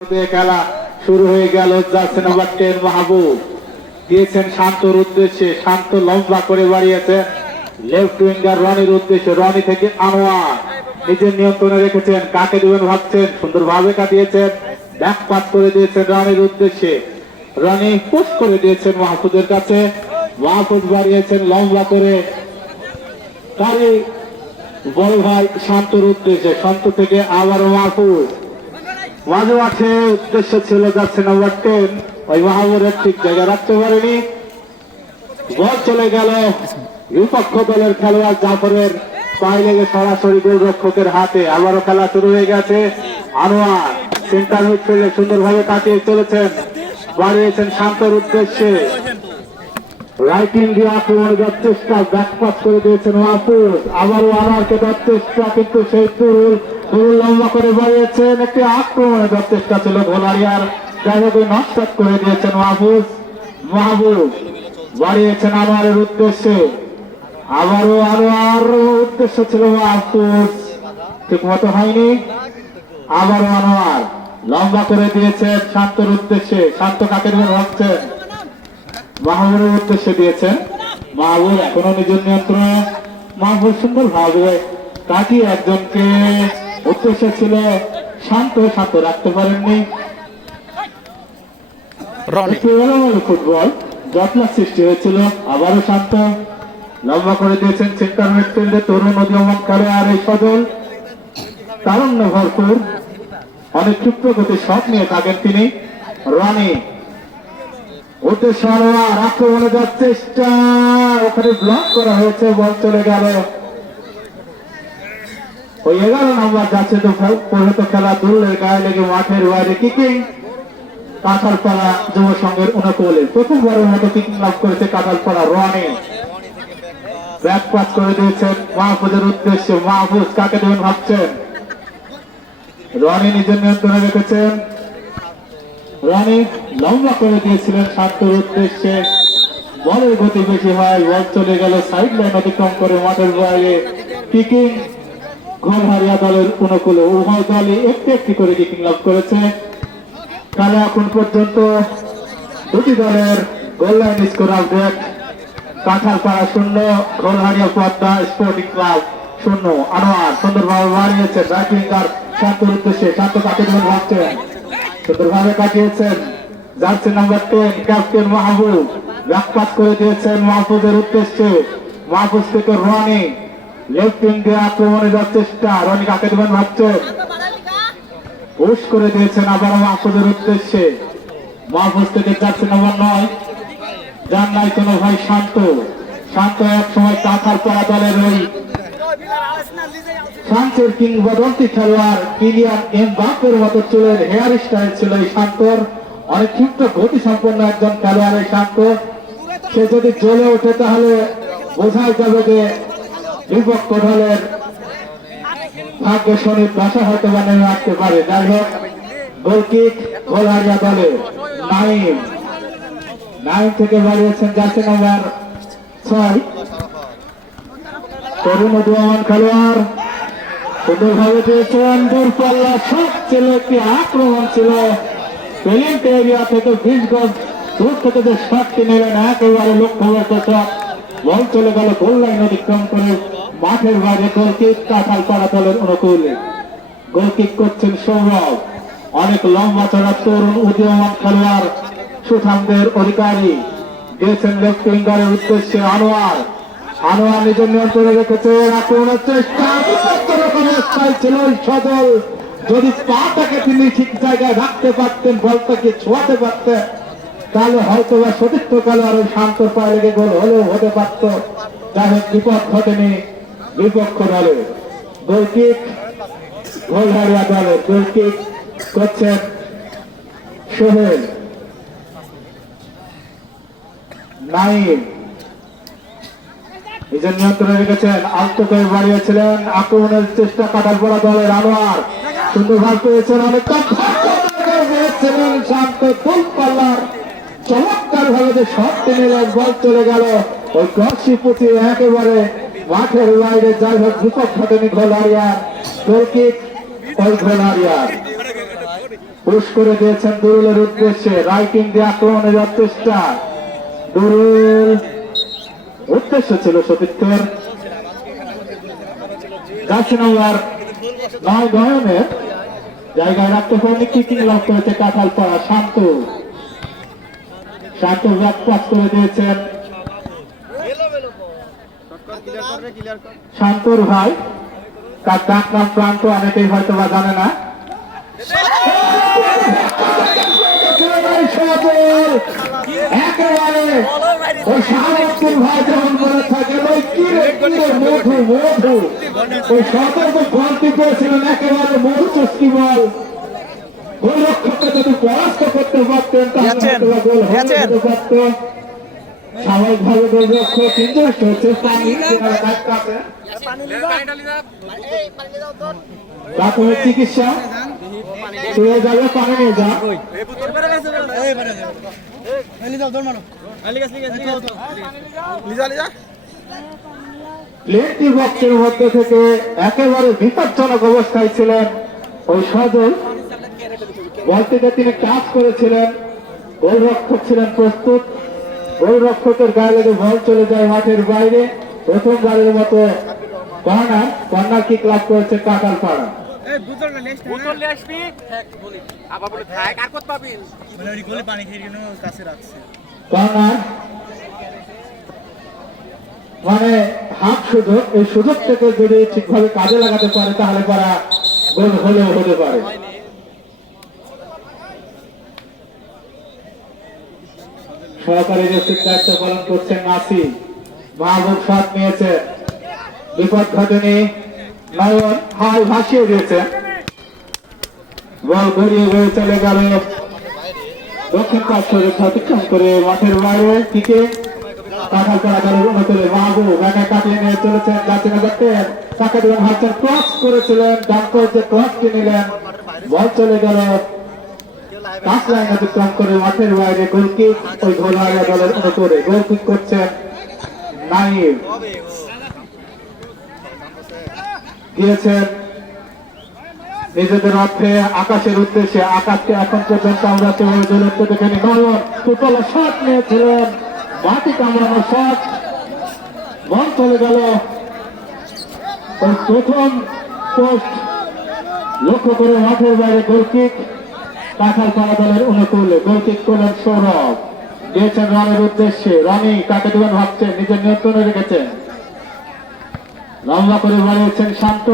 খেলা শুরু হয়ে গেল। যাচ্ছে নাম্বার 10 মাহবুব দিয়েছেন শান্তর উদ্দেশ্যে, শান্ত লম্বা করে বাড়িয়েছেন লেফট উইঙ্গার রনির উদ্দেশ্যে, রনি থেকে আনোয়ার নিজের নিয়ন্ত্রণে রেখেছেন, কাকে দিবেন ভাবছেন, সুন্দরভাবে কাটিয়েছেন, ব্যাক পাস করে দিয়েছেন রনির উদ্দেশ্যে, রনি পুশ করে দিয়েছেন মাহফুজের কাছে, মাহফুজ বাড়িয়েছেন লম্বা করে তারই বড় ভাই শান্তর উদ্দেশ্যে, শান্ত থেকে আবার মাহফুজ মাঝে মাঠে উদ্দেশ্য ছিল যাচ্ছে নাম্বার 10 ওই মাহবুবের ঠিক জায়গায় রাখতে পারেনি, বল চলে গেল বিপক্ষ দলের খেলোয়াড় জাফরের পায়ে লেগে সরাসরি গোলরক্ষকের হাতে। আবারও খেলা শুরু হয়ে গেছে। আনোয়ার সেন্টার মিডফিল্ডে সুন্দরভাবে কাটিয়ে চলেছেন, বাড়িয়েছেন শান্তর উদ্দেশ্যে, রাইটিং দিয়ে আক্রমণে যাওয়ার চেষ্টা, ব্যাক পাস করে দিয়েছেন মাহফুজ, আবারও আনোয়ারকে দেওয়ার চেষ্টা, কিন্তু সেই তুরুল লম্বা করে বাড়িয়েছেন, একটি আক্রমণে যাওয়ার চেষ্টা ছিল ঘোলারিয়ার, যাই হোক নষ্ট করে দিয়েছেন মাহফুজ। মাহবুব বাড়িয়েছেন আনোয়ারের উদ্দেশ্যে, আবারও আনোয়ার উদ্দেশ্য ছিল মাহফুজ, ঠিক মতো হয়নি, আবারও আনোয়ার লম্বা করে দিয়েছেন শান্তর উদ্দেশ্যে, শান্ত কাকে দেবেন ভাবছেন, মাহবুবের উদ্দেশ্যে দিয়েছেন, মাহবুব এখনো নিজের নিয়ন্ত্রণে, মাহবুব সুন্দর ভাবে কাটিয়ে একজনকে উদ্দেশ্য ছিল শান্ত, শান্ত রাখতে পারেননি, ফুটবল জটলা সৃষ্টি হয়েছিল, আবারও শান্ত লম্বা করে দিয়েছেন সেন্টার মিডফিল্ডে তরুণ উদীয়মান খেলোয়াড় এই সজল, তারুণ্য ভরপুর, অনেক ক্ষিপ্র গতি শট নিয়ে থাকেন তিনি। রনি উদ্দেশ্য আনোয়ার, আক্রমণে যাওয়ার চেষ্টা, ওখানে ব্লক করা হয়েছে, বল চলে গেল ওই 11 নম্বর যাচ্ছে তো পরিণত খেলা দূরের গায়ে লেগে মাঠের বাইরে কিকিং, কাঁঠালপাড়া যুব সংঘের অনুকূলে প্রথমবারের মতো কিকিং লাভ করেছে কাঁঠালপাড়া। রনি ব্যাক পাস করে দিয়েছেন মাহফুজের উদ্দেশ্যে, মাহফুজ কাকে দেবেন ভাবছেন, রনি নিজের নিয়ন্ত্রণে রেখেছেন, রনি লম্বা করে দিয়েছিলেন শান্তর উদ্দেশ্যে, বলের গতি বেশি হয়, বল চলে গেল সাইড লাইন অতিক্রম করে মাঠের বাইরে, কিকিং ঘোলহারিয়া দলের অনুকূলে, উভয় দলই একটি একটি করে কিকিং লাভ করেছে। খেলা এখন পর্যন্ত দুটি দলের goal line score update, Kanthalpara 0, Gholharia Padma sporting club 0। Anwar সুন্দরভাবে বাড়িয়েছেন রাইট উইঙ্গার শান্তর উদ্দেশ্যে, শান্ত কাকে দেবেন ভাবছেন, সুন্দরভাবে কাটিয়েছেন জার্সি নাম্বার 10 ক্যাপ্টেন মাহবুব, ব্যাক পাস করে দিয়েছেন মাহফুজের উদ্দেশ্যে, মাহফুজ থেকে রনি লেফট উইং দিয়ে আক্রমণে যাওয়ার চেষ্টা, রনি কাকে দেবেন ভাবছেন, পুশ করে দিয়েছেন আবার মাহফুজের উদ্দেশ্যে, মাহফুজ থেকে জার্সি নাম্বার 9 যার নাই কোনো ভাই শান্ত, শান্ত এক সময় কাঁঠালপাড়া দলের ওই ফ্রান্সের কিংবদন্তি খেলোয়াড় কিলিয়ান এমবাপ্পের মতো চুলের হেয়ার স্টাইল ছিল এই শান্তর, অনেক ক্ষিপ্র গতি সম্পন্ন একজন খেলোয়াড় এই শান্ত, সে যদি জ্বলে ওঠে তাহলে বোঝাই যাবে যে বিপক্ষ দলের ভাগ্য শনির দশা হয়তো বা নেমে আসতে পারে। যাই হোক গোলকিক ঘোলহারিয়া দলে নাইম থেকে বাড়িয়েছেন জার্সি নাম্বার 6 তরুণ উদীয়মান খেলোয়াড়, সুন্দরভাবে দিয়েছেন, দূরপাল্লা শট ছিল, একটি আক্রমণ ছিল পেলেন্ট এরিয়া থেকে 20 গজ দূর থেকে যে শটটি নেবেন একেবারে লক্ষ্যবর্ত শট, বল চলে গেল গোল লাইন অতিক্রম করে মাঠের বাইরে, গোলকিক কাঁঠালপাড়া দলের অনুকূলে, গোলকিক করছেন সৌরভ, অনেক লম্বা চড়া তরুণ উদীয়মান খেলোয়াড় সুঠামদের অধিকারী, দিয়েছেন লেফট উইঙ্গারের উদ্দেশ্যে আনোয়ার, আনোয়ার নিজের নিয়ন্ত্রণে রেখেছে, আক্রমণের চেষ্টা, ছিল সদল, যদি পাটাকে তিনি ঠিক জায়গায় রাখতে পারতেন, বলটাকে ছোঁয়াতে পারতেন তাহলে হয়তো বা সতীর্থ খেলোয়াড় ওই শান্ত পায়ে লেগে গোল হলেও হতে পারত, যাই হোক বিপদ ঘটেনি বিপক্ষ দলে। গোলকিক ঘোলহারিয়া দলে, গোলকিক করছেন সোহেল, নাইম নিজের নিয়ন্ত্রণে রেখেছেন, আলতো করে বাড়িয়েছিলেন, আক্রমণের চেষ্টা কাঁঠালপাড়া দলের আনোয়ার সুন্দরভাবে পেয়েছেন, অনেকটা শান্ত ফুল পাল্লার চমৎকার ভাবে যে শটটি নিলেন, বল চলে গেল ওই গর্ষি পুঁতি একেবারে মাঠের বাইরে, যাই হোক বিপদ ঘটেনি ঘোলহারিয়ার, গোলকিক ওই ঘোলহারিয়ার। পুশ করে দিয়েছেন দুরুলের উদ্দেশ্যে, রাইটিং দিয়ে আক্রমণে যাওয়ার চেষ্টা। দুরুল উদ্দেশ্য ছিল সতীর্থের জার্সি নাম্বার 9 নয়নের জায়গায় রাখতে পারেনি, কিকিং লাভ করেছে কাঁঠালপাড়া। শান্ত ব্যাক পাস করে দিয়েছেন শান্তর ভাই, তার ডাক নাম প্রান্ত, অনেকেই হয়তো বা জানে না। একেবারে ওই শাহাবুদ্দিন ভাই যেমন বলে থাকেন ওই কিরে মধু মধু, ওই সতর্ক ভ্রান্তি করেছিলেন, একেবারে মধু চুস্কি বল। গোলরক্ষককে যদি পরাস্ত করতে পারতেন তাহলে গোল হতে পারত। স্বাভাবিকভাবে গোলরক্ষক ইনজয়েস্ট হচ্ছে, প্রাথমিক চিকিৎসা শুরু যাবে, পানি নিয়ে যা। প্লেনটি বক্সের মধ্যে থেকে একেবারে বিপজ্জনক অবস্থায় ছিলেন ওই সজল, বল থেকে তিনি টাচ করেছিলেন, গোলরক্ষক ছিলেন প্রস্তুত, গোলরক্ষকের গায়ে লেগে বল চলে যায় মাঠের বাইরে। প্রথমবারের মতো কর্নার কিক লাভ করেছে কাঁঠালপাড়া। কর্নার মানে হাফ সুযোগ, এই সুযোগ থেকে যদি ঠিকভাবে কাজে লাগাতে পারে তাহলে পারা গোল হলেও হতে পারে। সহকারী রেফারির দায়িত্ব পালন করছেন নাসির, মাহবুব সাথ নিয়েছে, বিপদ ঘটেনি, নয়ন হাল ভাসিয়ে দিয়েছে, বল ঘুরিয়ে হয়ে চলে গেল দক্ষিণ পাশ অতিক্রম করে মাঠের বাইরে দিকে। কাঁঠালপাড়া দলের অনুকূলে মাহবুব একা কাটিয়ে নিয়ে চলেছেন, যাচ্ছেন তাকে দেবেন হাসান, ক্রস করেছিলেন, ডান কোচে ক্রসটি নিলেন, বল চলে গেল টাচ লাইন অতিক্রম করে মাঠের বাইরে। গোলকিক ওই ঘোলহারিয়া দলের অনুকূলে, গোলকিক করছেন নাইম, দিয়েছেন নিজেদের অর্থে আকাশের উদ্দেশ্যে। আকাশকে এখন পর্যন্ত আমরা সেভাবে দূরত্ব দেখেনি। নয়ন ফুটবলের শট নিয়েছিলেন, মাটি কামড়ানো শট, বল চলে গেল ওই প্রথম পোস্ট লক্ষ্য করে মাঠের বাইরে। গোলকিক কাঁঠালপাড়া দলের অনুকূলে, গোলকিক করলেন সৌরভ, দিয়েছেন রানের উদ্দেশ্যে। রনি কাকে দেবেন ভাবছেন, নিজের নিয়ন্ত্রণে রেখেছেন, লম্বা করে বাড়িয়েছেন শান্ত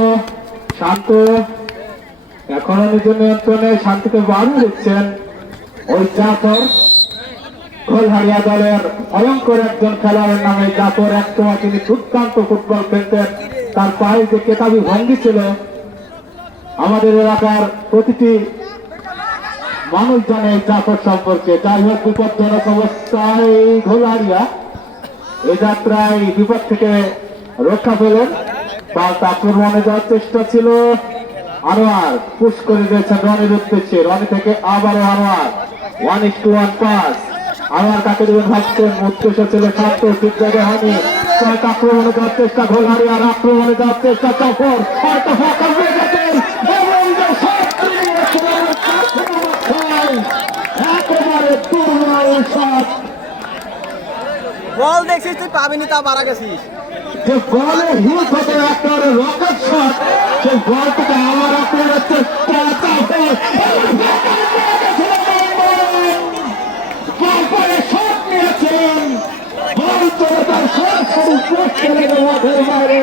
এখনো নিজের নিয়ন্ত্রণে, শান্তিকে বাড়িয়ে দিচ্ছেন ওই জাফর। ঘোলহারিয়া দলের ভয়ঙ্কর একজন খেলোয়াড়ের নামে জাফর, একসময় তিনি দুর্দান্ত ফুটবল খেলতেন, তার পায়ে যে কেতাবি ভঙ্গি ছিল আমাদের এলাকার প্রতিটি মানুষ জানে জাফর সম্পর্কে। যাই হোক, বিপজ্জনক অবস্থায় ঘোলহারিয়া এই যাত্রায় বিপদ থেকে রক্ষা পেলেন, পাল্টা আক্রমণে যাওয়ার চেষ্টা ছিল। আনোয়ার পুশ করে দিয়েছেন রনির উদ্দেশ্যে, রনি থেকে আবারও আনোয়ার, 1-1 পাস। আনোয়ার কাকে দেবেন ভাবছেন, উদ্দেশ্য ছিল শান্ত, ঠিক জায়গায় হয়নি, আক্রমণে যাওয়ার চেষ্টা ঘোলহারিয়ার, আক্রমণে যাওয়ার চেষ্টা জাফর, হয়তো ফাঁকা হয়ে গেছেন একেবারে দুর্বল শট। বল দেখছিস তুই পাবিনি, তা মারা গেছিস। যে বলে হিট হতে একেবারে রকেট শট, সেই বল থেকে আমার আক্রমণের চেষ্টা, শট নিয়েছেন, বল চলে তার সরাসরি মাঠের বাইরে।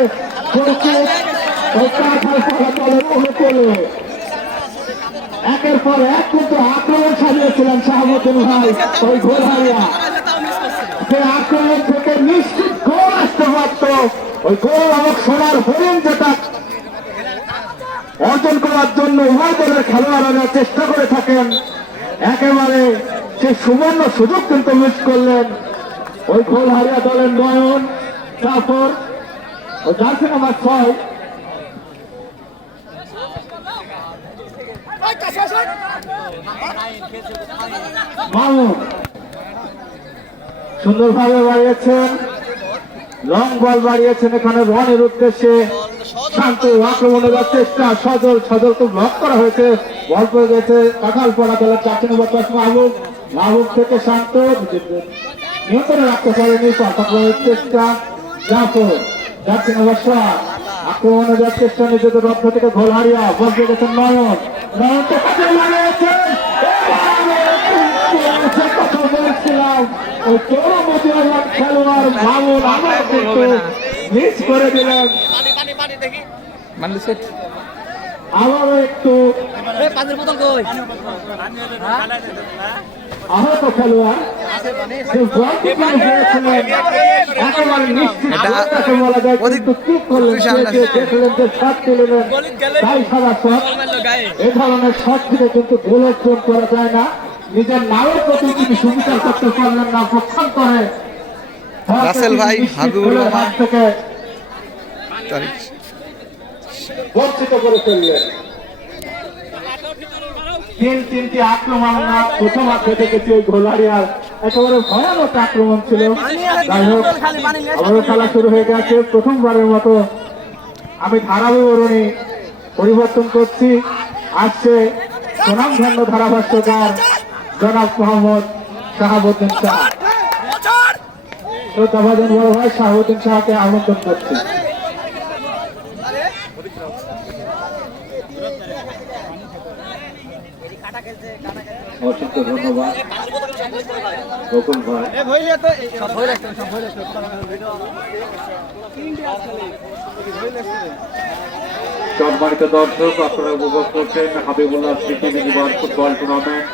একের পর এক কিন্তু আক্রমণ চালিয়েছিলেন শাহাবুদ্দিন ভাই ওই ঘোলহারিয়া, সে আক্রমণ থেকে নিশ্চিত গোল আসতে পারত। ওই গোল নামক সোনার হরিণ যেটা অর্জন করার জন্য উভয় দলের খেলোয়াড়রা চেষ্টা করে থাকেন, একেবারে সে সুবর্ণ সুযোগ কিন্তু মিস করলেন ওই ঘোলহারিয়া দলের নয়ন জাফর ও জার্সি নাম্বার 6। মামুন সুন্দরভাবে বাড়িয়েছেন, লং বল বাড়িয়েছেন এখানে রনের উদ্দেশ্যে, শান্ত আক্রমণের চেষ্টা, সজলকে ব্লক করা হয়েছে বল পেয়ে গেছে কাঁঠালপাড়া দলের 4 নম্বর পাস মাহবুব। মাহবুব থেকে শান্ত নিয়ন্ত্রণে রাখতে পারেনি, পাঠানোর চেষ্টা জাফর। 4 নম্বর শট আক্রমণে যাওয়ার চেষ্টা, নিজেদের রক্ষ থেকে গোল হারিয়া বল পেয়ে গেছেন নয়ন। নয়ন তো কাছে লাগিয়েছেন, কথা বলছিলাম ওই চরমতিওয়ালা খেলোয়াড় মামুন আমার কিন্তু মিস করে দিলেন। আবারও একটু আহত খেলোয়াড় যে বলটি করে দিয়েছিলেন, একেবারে নিশ্চিত তাকে বলা যায়, কিন্তু কি করলেন দেখলেন যে শট তুললেন, তাই সারা শট। এ ধরনের শট থেকে কিন্তু গোল অর্জন করা যায় না। নিজের নামের প্রতি তিনি সুবিচার করতে পারলেন না, পক্ষান্তরে রাসেল ভাই, হাবিবুর রহমান থেকে বঞ্চিত করে ফেললেন। 3-3টি আক্রমণ প্রথমার্ধ দেখেছি ওই গোলারিয়ার, একেবারে ভয়ানক আক্রমণ ছিল। যাই হোক, আবারও খেলা শুরু হয়ে গেছে। প্রথমবারের মতো আমি ধারা বিবরণী পরিবর্তন করছি। আসছে সুনামধন্য ধারাভাষ্যকার জনাব মোহাম্মদ শাহাবুদ্দিন শাহ। শ্রদ্ধাভাজন বড় ভাই শাহাবুদ্দিন শাহকে আমন্ত্রণ করছি। অসংখ্য ধন্যবাদ বকুল ভাই। সম্মানিত দর্শক, আপনারা উপভোগ করছেন হাবিবুল্লাহ স্মৃতি মিনিবার ফুটবল টুর্নামেন্ট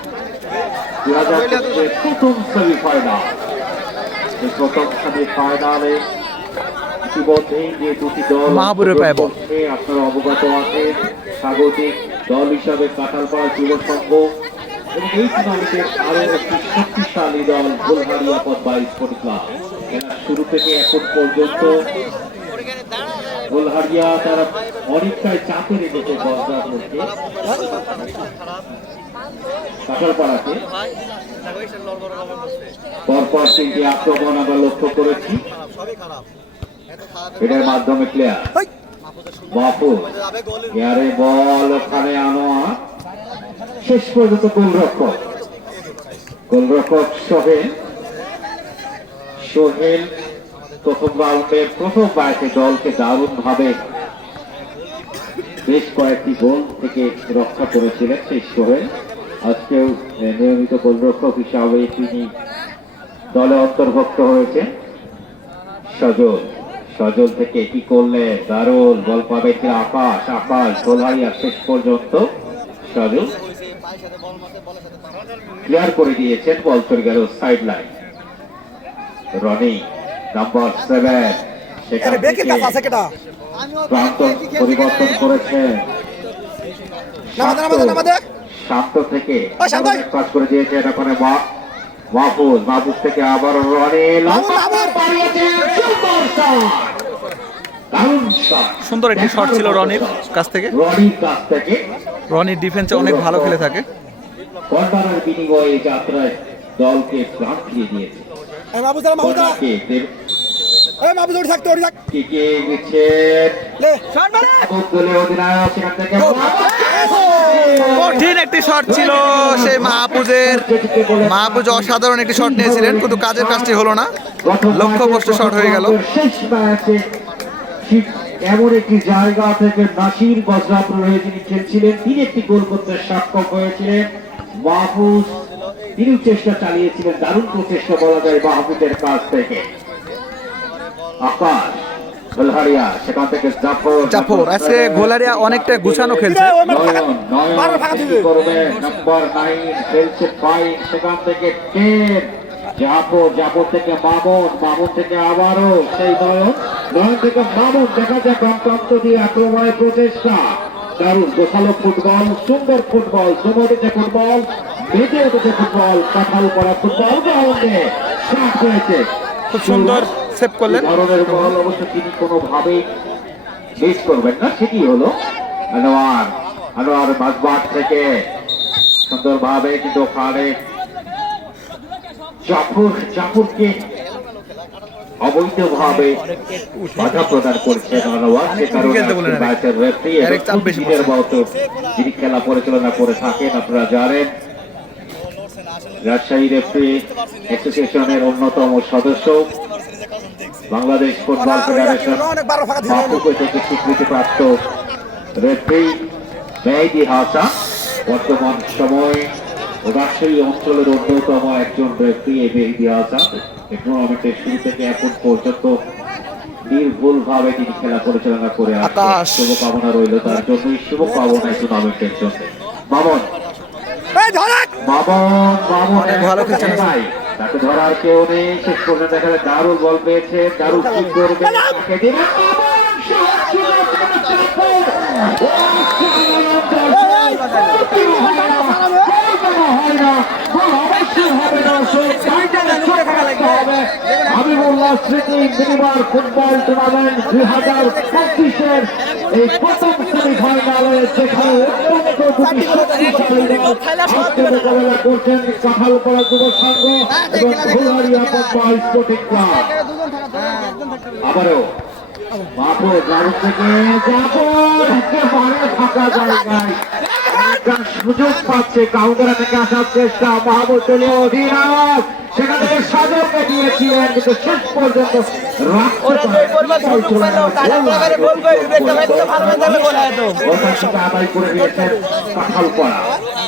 2025 প্রথম সেমিফাইনাল। এই প্রথম সেমিফাইনালে ইতিমধ্যেই যে দুটি দল করছে আপনারা অবগত আছেন। স্বাগতিক দল হিসাবে কাঁঠালপাড়া যুব সংঘ এবং এই টুর্নামেন্টের আরো একটি শক্তিশালী দল গোলহারিয়া পদ্মা স্পোর্টস ক্লাব। খেলার শুরু থেকে এখন পর্যন্ত গোলহারিয়া তারা অনেকটাই চাপে রেখেছে বজ্রাপুরকে, কাঁঠালপাড়াকে। পরপর 3টি আক্রমণ আমরা লক্ষ্য করেছি। এটার মাধ্যমে প্লেয়ার মাহফুজ, এয়ারে বল ওখানে আনোয়া, শেষ পর্যন্ত গোলরক্ষক সোহেল প্রথম রাউন্ডের প্রথম ম্যাচে দলকে দারুণ ভাবে বেশ কয়েকটি গোল থেকে রক্ষা করেছিলেন সেই সোহেল। আজকেও নিয়মিত গোলরক্ষক হিসাবে তিনি দলে অন্তর্ভুক্ত হয়েছেন। সজল থেকে কি করলে দারুণ বল পাবে আকাশ গোলহারিয়া। শেষ পর্যন্ত সজল ক্লিয়ার করে দিয়েছেন, বল চলে গেল সাইড লাইন। রনি নাম্বার 7 সেখান থেকে প্রান্ত পরিবর্তন করেছেন, শান্ত থেকে পাস করে দিয়েছেন ওখানে মাহফুজ থেকে আবার রনি সুন্দর একটি শট ছিল রনির কাছ থেকে। রনির ডিফেন্সে অনেক ভালো খেলে থাকে। কর্নারের বিনিময়ে যাত্রায় দলকে প্রাণ ফিরিয়ে দিয়েছে। কঠিন একটি শট ছিল সেই মাহফুজ অসাধারণ একটি শট নিয়েছিলেন, কিন্তু কাজের কাজটি হলো না, লক্ষ্যভ্রষ্ট শট হয়ে গেল। এমন একটি জায়গা থেকে নাসির বজ্রাপুর হয়ে যিনি খেলছিলেন, তিনি একটি গোল করতে সক্ষম হয়েছিলেন। মাহফুজ তিনিও চেষ্টা চালিয়েছিলেন, দারুণ প্রচেষ্টা বলা যায় মাহফুজের কাছ থেকে। আকাশ গোলহারিয়া, সেখান থেকে জাফর আজকে গোলহারিয়া অনেকটা গুছানো খেলছে। নাম্বার 9 খেলছে ফাইন, সেখান থেকে 10 জাফর থেকে মামুন থেকে আবারও সেই নয়ন থেকে মামুন। দেখা যায় প্রান্ত দিয়ে আক্রমণের প্রচেষ্টা, দারুণ গোছালো ফুটবল, সুন্দর ফুটবল, জমে ফুটবল, বেঁচে উঠেছে ফুটবল, কাঁঠাল করা ফুটবল গ্রাউন্ডে শট হয়েছে, খুব সুন্দর সেভ করলেন। ধরনের বল অবশ্য তিনি কোনোভাবেই মিস করবেন না, সেটি হলো আনোয়ার মাঝমাঠ থেকে সুন্দরভাবে, কিন্তু ওখানে জাফরকে অবৈধভাবে বাধা প্রদান করছেন আনোয়ার, সে কারণে খেলতে বলে না। ম্যাচের রেফারি ডাইরেক্ট চাপ বেশি এবং মতো যিনি খেলা পরিচালনা করে থাকেন আপনারা জানেন, রাজশাহী রেফারি অ্যাসোসিয়েশনের অন্যতম সদস্য, বাংলাদেশ ফুটবল ফেডারেশন পক্ষ থেকে স্বীকৃতিপ্রাপ্ত রেফারি মেহেদী হাসান বর্তমান সময়ে রাজশাহী অঞ্চলের অন্যতম একজন রেফারি। এই মেহেদী হাসান এই টুর্নামেন্টের শুরু থেকে এখন পর্যন্ত নির্ভুল ভাবে তিনি খেলা পরিচালনা করে আকাশ। আসছেন। শুভকামনা রইল তার জন্যই, শুভকামনা এই টুর্নামেন্টের জন্য। মামুন অনেক ভালো খেলছেন। ভাই, তাকে ধরার কেউ নেই। শেষ পর্যন্ত দেখা যায় দারুল বল পেয়েছে, দারুল কি করবে তাকে দিবে। হাবিবুল্লাহ স্মৃতি মিনিবার ফুটবল টুর্নামেন্ট 2025-এর এই প্রথম সেমিফাইনালে যেখানে অত্যন্ত দুটি শক্তিশালী দল আজকে মোকাবেলা করছেন কাঁঠালপাড়া যুব সংঘ এবং ফুলহারিয়া ফুটবল স্পোর্টিং ক্লাব। আবারও মাহফুজ লাইন থেকে জাফর একেবারে ফাঁকা জায়গায় একটা সুযোগ পাচ্ছে, কাউন্টার থেকে আসার চেষ্টা, মাহমুদ দলীয় অধিনায়ক সেখান থেকে সাজরকে দিয়েছিলেন কিন্তু শেষ পর্যন্ত আদায় করে দিয়েছেন কাঁঠালপাড়া।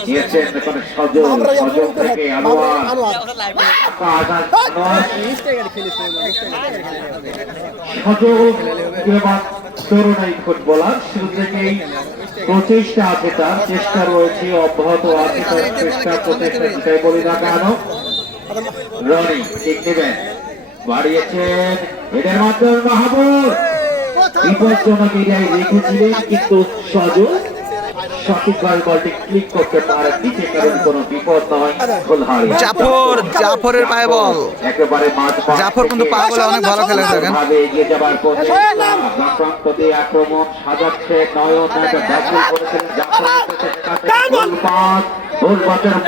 দিয়েছেন এখানে সজল, সজল থেকে আনোয়ার, সজল এবার তরুণী ফুটবলার শুরু থেকেই প্রচেষ্টা আছে, তার চেষ্টা রয়েছে, অব্যাহত আছে তার চেষ্টা প্রচেষ্টা, যেটাই বলি না কেন। রনি ঠিক নেবেন, বাড়িয়েছেন এদের মাধ্যমে মাহবুব বিপজ্জনক এরিয়ায় রেখেছিলেন কিন্তু সজল সঠিকভাবে বলটি ক্লিক করতে পারেননি, সে কারণে কোনো বিপদ নয়। ফুলহারিয়া জাফরের পায়ে বল, একেবারে মাঠ জাফর কিন্তু পা বলে অনেক ভালো খেলে থাকেন। ভাবে এগিয়ে যাবার পথে প্রান্ত দিয়ে আক্রমণ সাজাচ্ছে নয়ন, একটা ব্যাকল করেছেন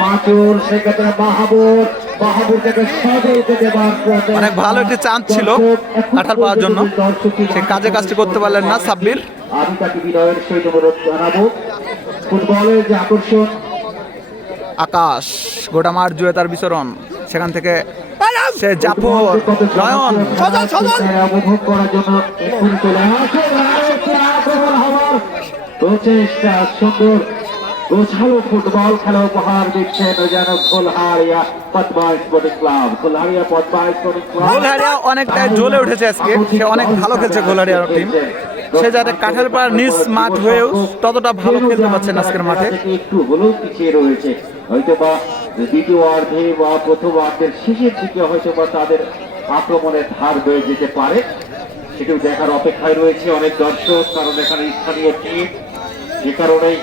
মাচুল, সেক্ষেত্রে মাহবুব থেকে সজলকে দেবার পথে অনেক ভালো একটি চান্স ছিল কাঁঠাল পাওয়ার জন্য, সে কাজে কাজটি করতে পারলেন না সাব্বির। আমি তাকে বিনয়ের সহিত অনুরোধ জানাবো, ফুটবলের যে আকর্ষণ। আকাশ গোটা মাঠ জুড়ে তার বিচরণ, সেখান থেকে সে জাফর নয়ন উপভোগ করার জন্য এক্ষুনি চলে আসে আক্রমণ হওয়ার প্রচেষ্টা, সুন্দর গোছালো ফুটবল খেলা উপহার দিচ্ছেন যেন Phulharia Padma sporting club. Phulharia Padma sporting club Gholharia অনেকটাই জ্বলে উঠেছে আজকে, সে অনেক ভালো খেলছে গোলহারিয়ার টিম। সে যাতে কাঁঠালপাড়ার নিজ মাঠ হয়েও ততটা ভালো খেলতে পারছেন আজকের মাঠে। একটু হলেও পিছিয়ে রয়েছে, হয়তো বা দ্বিতীয় অর্ধে বা প্রথম অর্ধের শেষের দিকে হয়তো বা তাদের আক্রমণের ধার বয়ে যেতে পারে, সেটাও দেখার অপেক্ষায় রয়েছে অনেক দর্শক, কারণ এখানে স্থানীয় টিম, যে কারণেই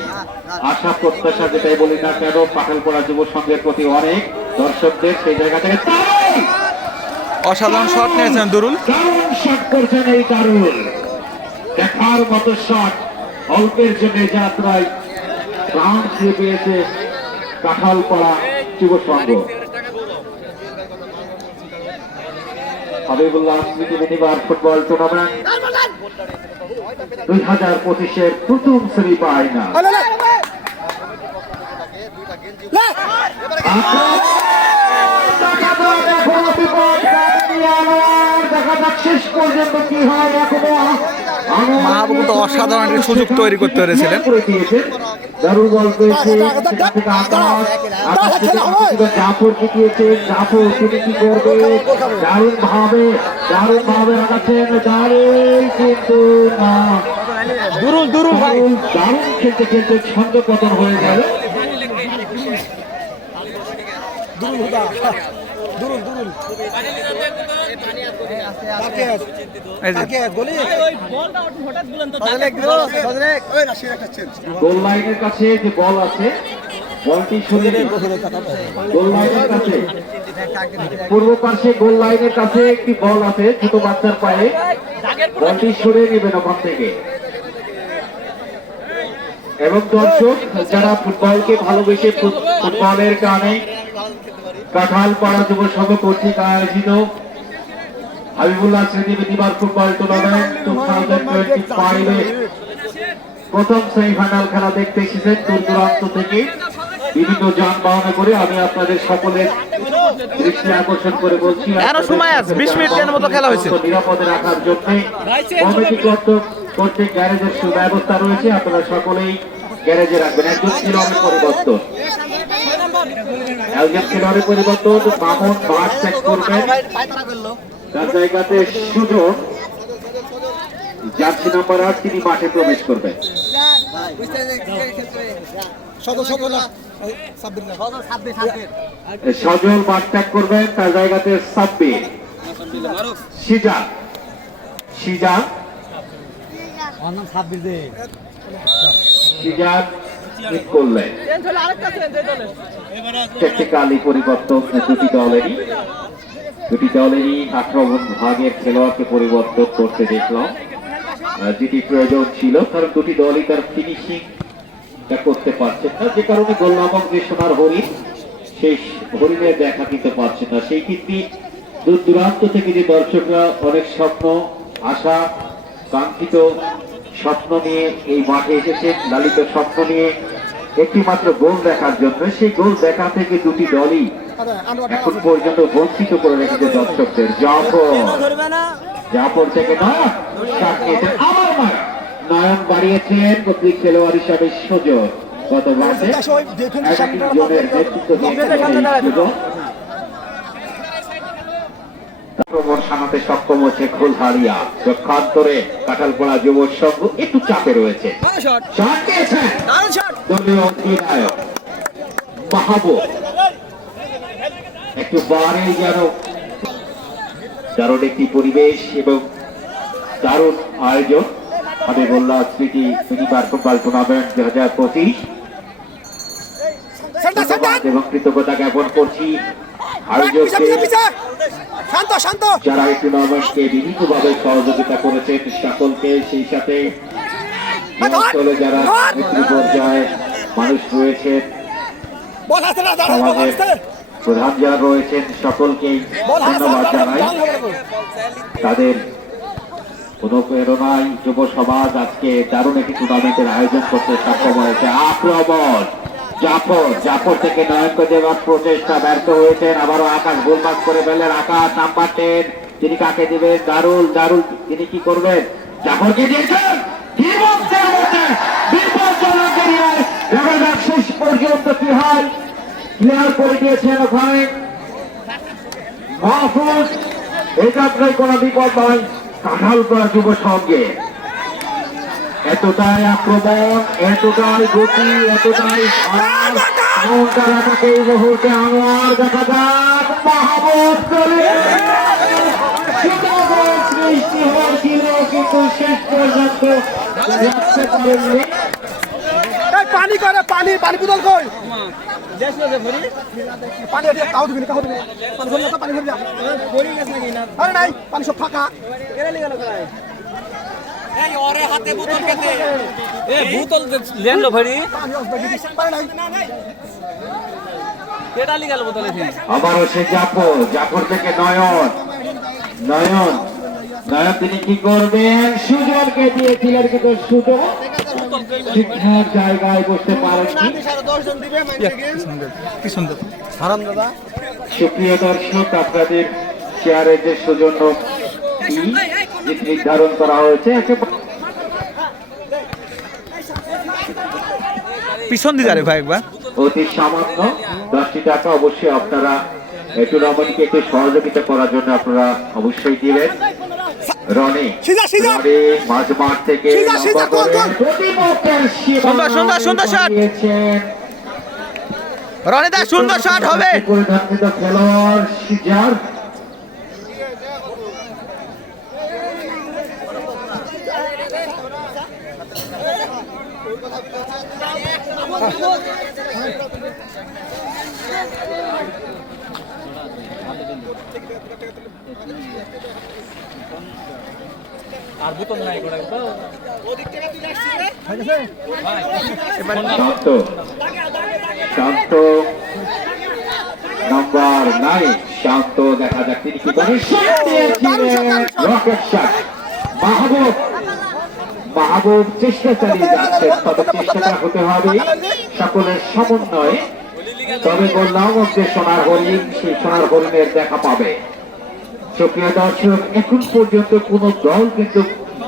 আশা প্রত্যাশা যেটাই বলি না কেন কাঁঠালপাড়া যুব সংঘের প্রতি অনেক দর্শকদের সেই জায়গা থেকে অসাধারণ শট নিয়েছেন দুরুল, দারুণ শট করছেন এই দারুল, দেখার মতো শট। অল্পের জন্য যাত্রায় প্রাণ ফিরে পেয়েছে কাঁঠালপাড়া যুব সংঘ। হাবিবুল্লাহ স্মৃতি মিনিবার ফুটবল টুর্নামেন্ট 2025-এর প্রথম সেমিফাইনাল। দেখা যাক শেষ পর্যন্ত কি হয়। এখনো মাহবুব তো অসাধারণ একটি সুযোগ তৈরি করতে পেরেছিলেন। দারুল বল পেয়েছে জাফরকে দিয়েছে, জাফর তিনি কি করবে, দারুণ ভাবে আগাচ্ছেন, দারুণ কিন্তু না, দারুণ খেলতে খেলতে ছন্দ পতন হয়ে গেল। গোল লাইনের কাছে যে বল আছে, বলটি সরিয়ে গোল লাইনের কাছে, পূর্ব পাশে গোল লাইনের কাছে একটি বল আছে ছোট বাচ্চার পায়ে, বলটি সরিয়ে নেবেন ওখান থেকে। এবং দর্শক যারা ফুটবলকে ভালোবেসে ফুটবলের কারণে কাঁঠালপাড়া যুব সংঘ কর্তৃক আয়োজিত হাবিবুল্লাহ স্মৃতি মিনিবার ফুটবল টুর্নামেন্ট 2025 প্রথম সেমিফাইনাল খেলা দেখতে এসেছেন দূর দূরান্ত থেকে বিভিন্ন যানবাহনে করে। আমি আপনাদের সকলের দৃষ্টি আকর্ষণ করে বলছি, এখনো সময় আছে, 20 মিনিটের মতো খেলা হয়েছে। নিরাপদে রাখার জন্য কমিটি কর্তৃক গ্যারেজের সুব্যবস্থা রয়েছে। আপনারা সকলেই গ্যারেজে রাখবেন। একজন খেলোয়াড়ের পরিবর্তন, মামুন মাঠ চেক করবেন, তার জায়গাতে সুজন জার্সি নাম্বার 8 তিনি মাঠে প্রবেশ করবেন। সজল মাঠ ত্যাগ করবেন, তার জায়গাতে সাব্বির, সিজান সিজান করলেন। টেকনিক্যালি পরিবর্তন দুটি দলেরই আক্রমণ ভাগের খেলোয়াড়কে পরিবর্তন করতে দেখলাম, যেটি প্রয়োজন ছিল, কারণ দুটি দলই তার ফিনিশিং করতে পারছেন না, যে কারণে গোল নামক যে সোনার হরিণ, সেই হরিণের দেখা দিতে পারছেন না। সেই ক্ষেত্রে দূর দূরান্ত থেকে যে দর্শকরা অনেক স্বপ্ন, আশা, কাঙ্ক্ষিত স্বপ্ন নিয়ে এই মাঠে এসেছেন, লালিত স্বপ্ন নিয়ে একটি মাত্র গোল দেখার জন্য, সেই গোল দেখা থেকে দুটি দলই এখন পর্যন্ত বঞ্চিত করে রেখেছে দর্শকদের। জাফর থেকে নয়ন বাড়িয়েছেন কর্তৃক খেলোয়াড় হিসাবে সুযোগ। গত মাসে জনের নেতৃত্ব আক্রমণ সানাতে সক্ষম হচ্ছে খোলহারিয়া। পক্ষান্তরে কাঁঠালপাড়া যুব সংঘ একটু চাপে রয়েছে। দলীয় অধিনায়ক মাহবুব একটু বারে যেন দারুণ একটি পরিবেশ এবং দারুণ আয়োজন। হাবিবুল্লাহ স্মৃতি মিনিবার ফুটবল টুর্নামেন্ট 2025 এবং কৃতজ্ঞতা জ্ঞাপন করছি আয়োজককে, যারা এই টুর্নামেন্টকে বিভিন্নভাবে সহযোগিতা করেছেন সকলকে, সেই সাথে অঞ্চলে যারা নেতৃত্ব পর্যায়ে মানুষ রয়েছেন, সমাজের প্রধান যারা রয়েছেন, সকলকেই ধন্যবাদ জানাই। তাদের অনুপ্রেরণায় যুব সমাজ আজকে দারুণ একটি টুর্নামেন্টের আয়োজন করতে সক্ষম হয়েছে। আক্রমণ জাফর থেকে নয়নকে দেওয়ার প্রচেষ্টা ব্যর্থ হয়েছেন। আবারও আকাশ গোলমাস করে ফেললেন। আকাশ নাম্বার 10, তিনি কাকে দিবেন? দারুল তিনি কি করবেন? জাফরকে দিয়েছেন। শেষ পর্যন্ত কি হয়, প্লেয়ার করে দিয়েছেন ওখানে মাহফুজ। এটা প্রায় কোনো বিপদ নয় কাঁঠালপাড়া যুব সঙ্গে। এতটাই আক্রমণ, এতটাই গতি, এতটাই এই মুহূর্তে আনোয়ার দেখা যাক মাহবুব সৃষ্টি হয়েছিল, কিন্তু শেষ পর্যন্ত রাখতে পারেননি। পানি করে পানি বোতল কই পানি নাই, পানি সব ফাঁকা। আবারও সে জাফর থেকে নয়ন তিনি কি করবেন? সুজনকে দিয়েছিলেন, কিন্তু সুজন ঠিকঠাক জায়গায় বসতে পারেননি। সুপ্রিয় দর্শক, আপনাদের চেয়ারে যে সৌজন্য নির্ধারণ করা হয়েছে, পিছন দিয়ে যাবে ভাই একবার, অতি সামান্য 10টি টাকা। অবশ্যই আপনারা টুর্নামেন্টকে একটু সহযোগিতা করার জন্য আপনারা অবশ্যই দিবেন। রনি মাঝ মাঠ থেকে সুন্দর শট, রনিদা সুন্দর শট হবে। খেলোয়াড় সিজার আর বোতল নাই গোড়া তো শান্ত নাম্বার 9 শান্ত, দেখা যাক তিনি কি করেন। রকেট শট মাহবুব চেষ্টা চালিয়ে যাচ্ছেন, তবে চেষ্টাটা হতে হবে সকলের সমন্বয়ে। তবে বললাম যে সোনার হরিণ, সেই সোনার হরিণের দেখা পাবে। সুপ্রিয় দর্শক, এখন পর্যন্ত কোন দল কিন্তু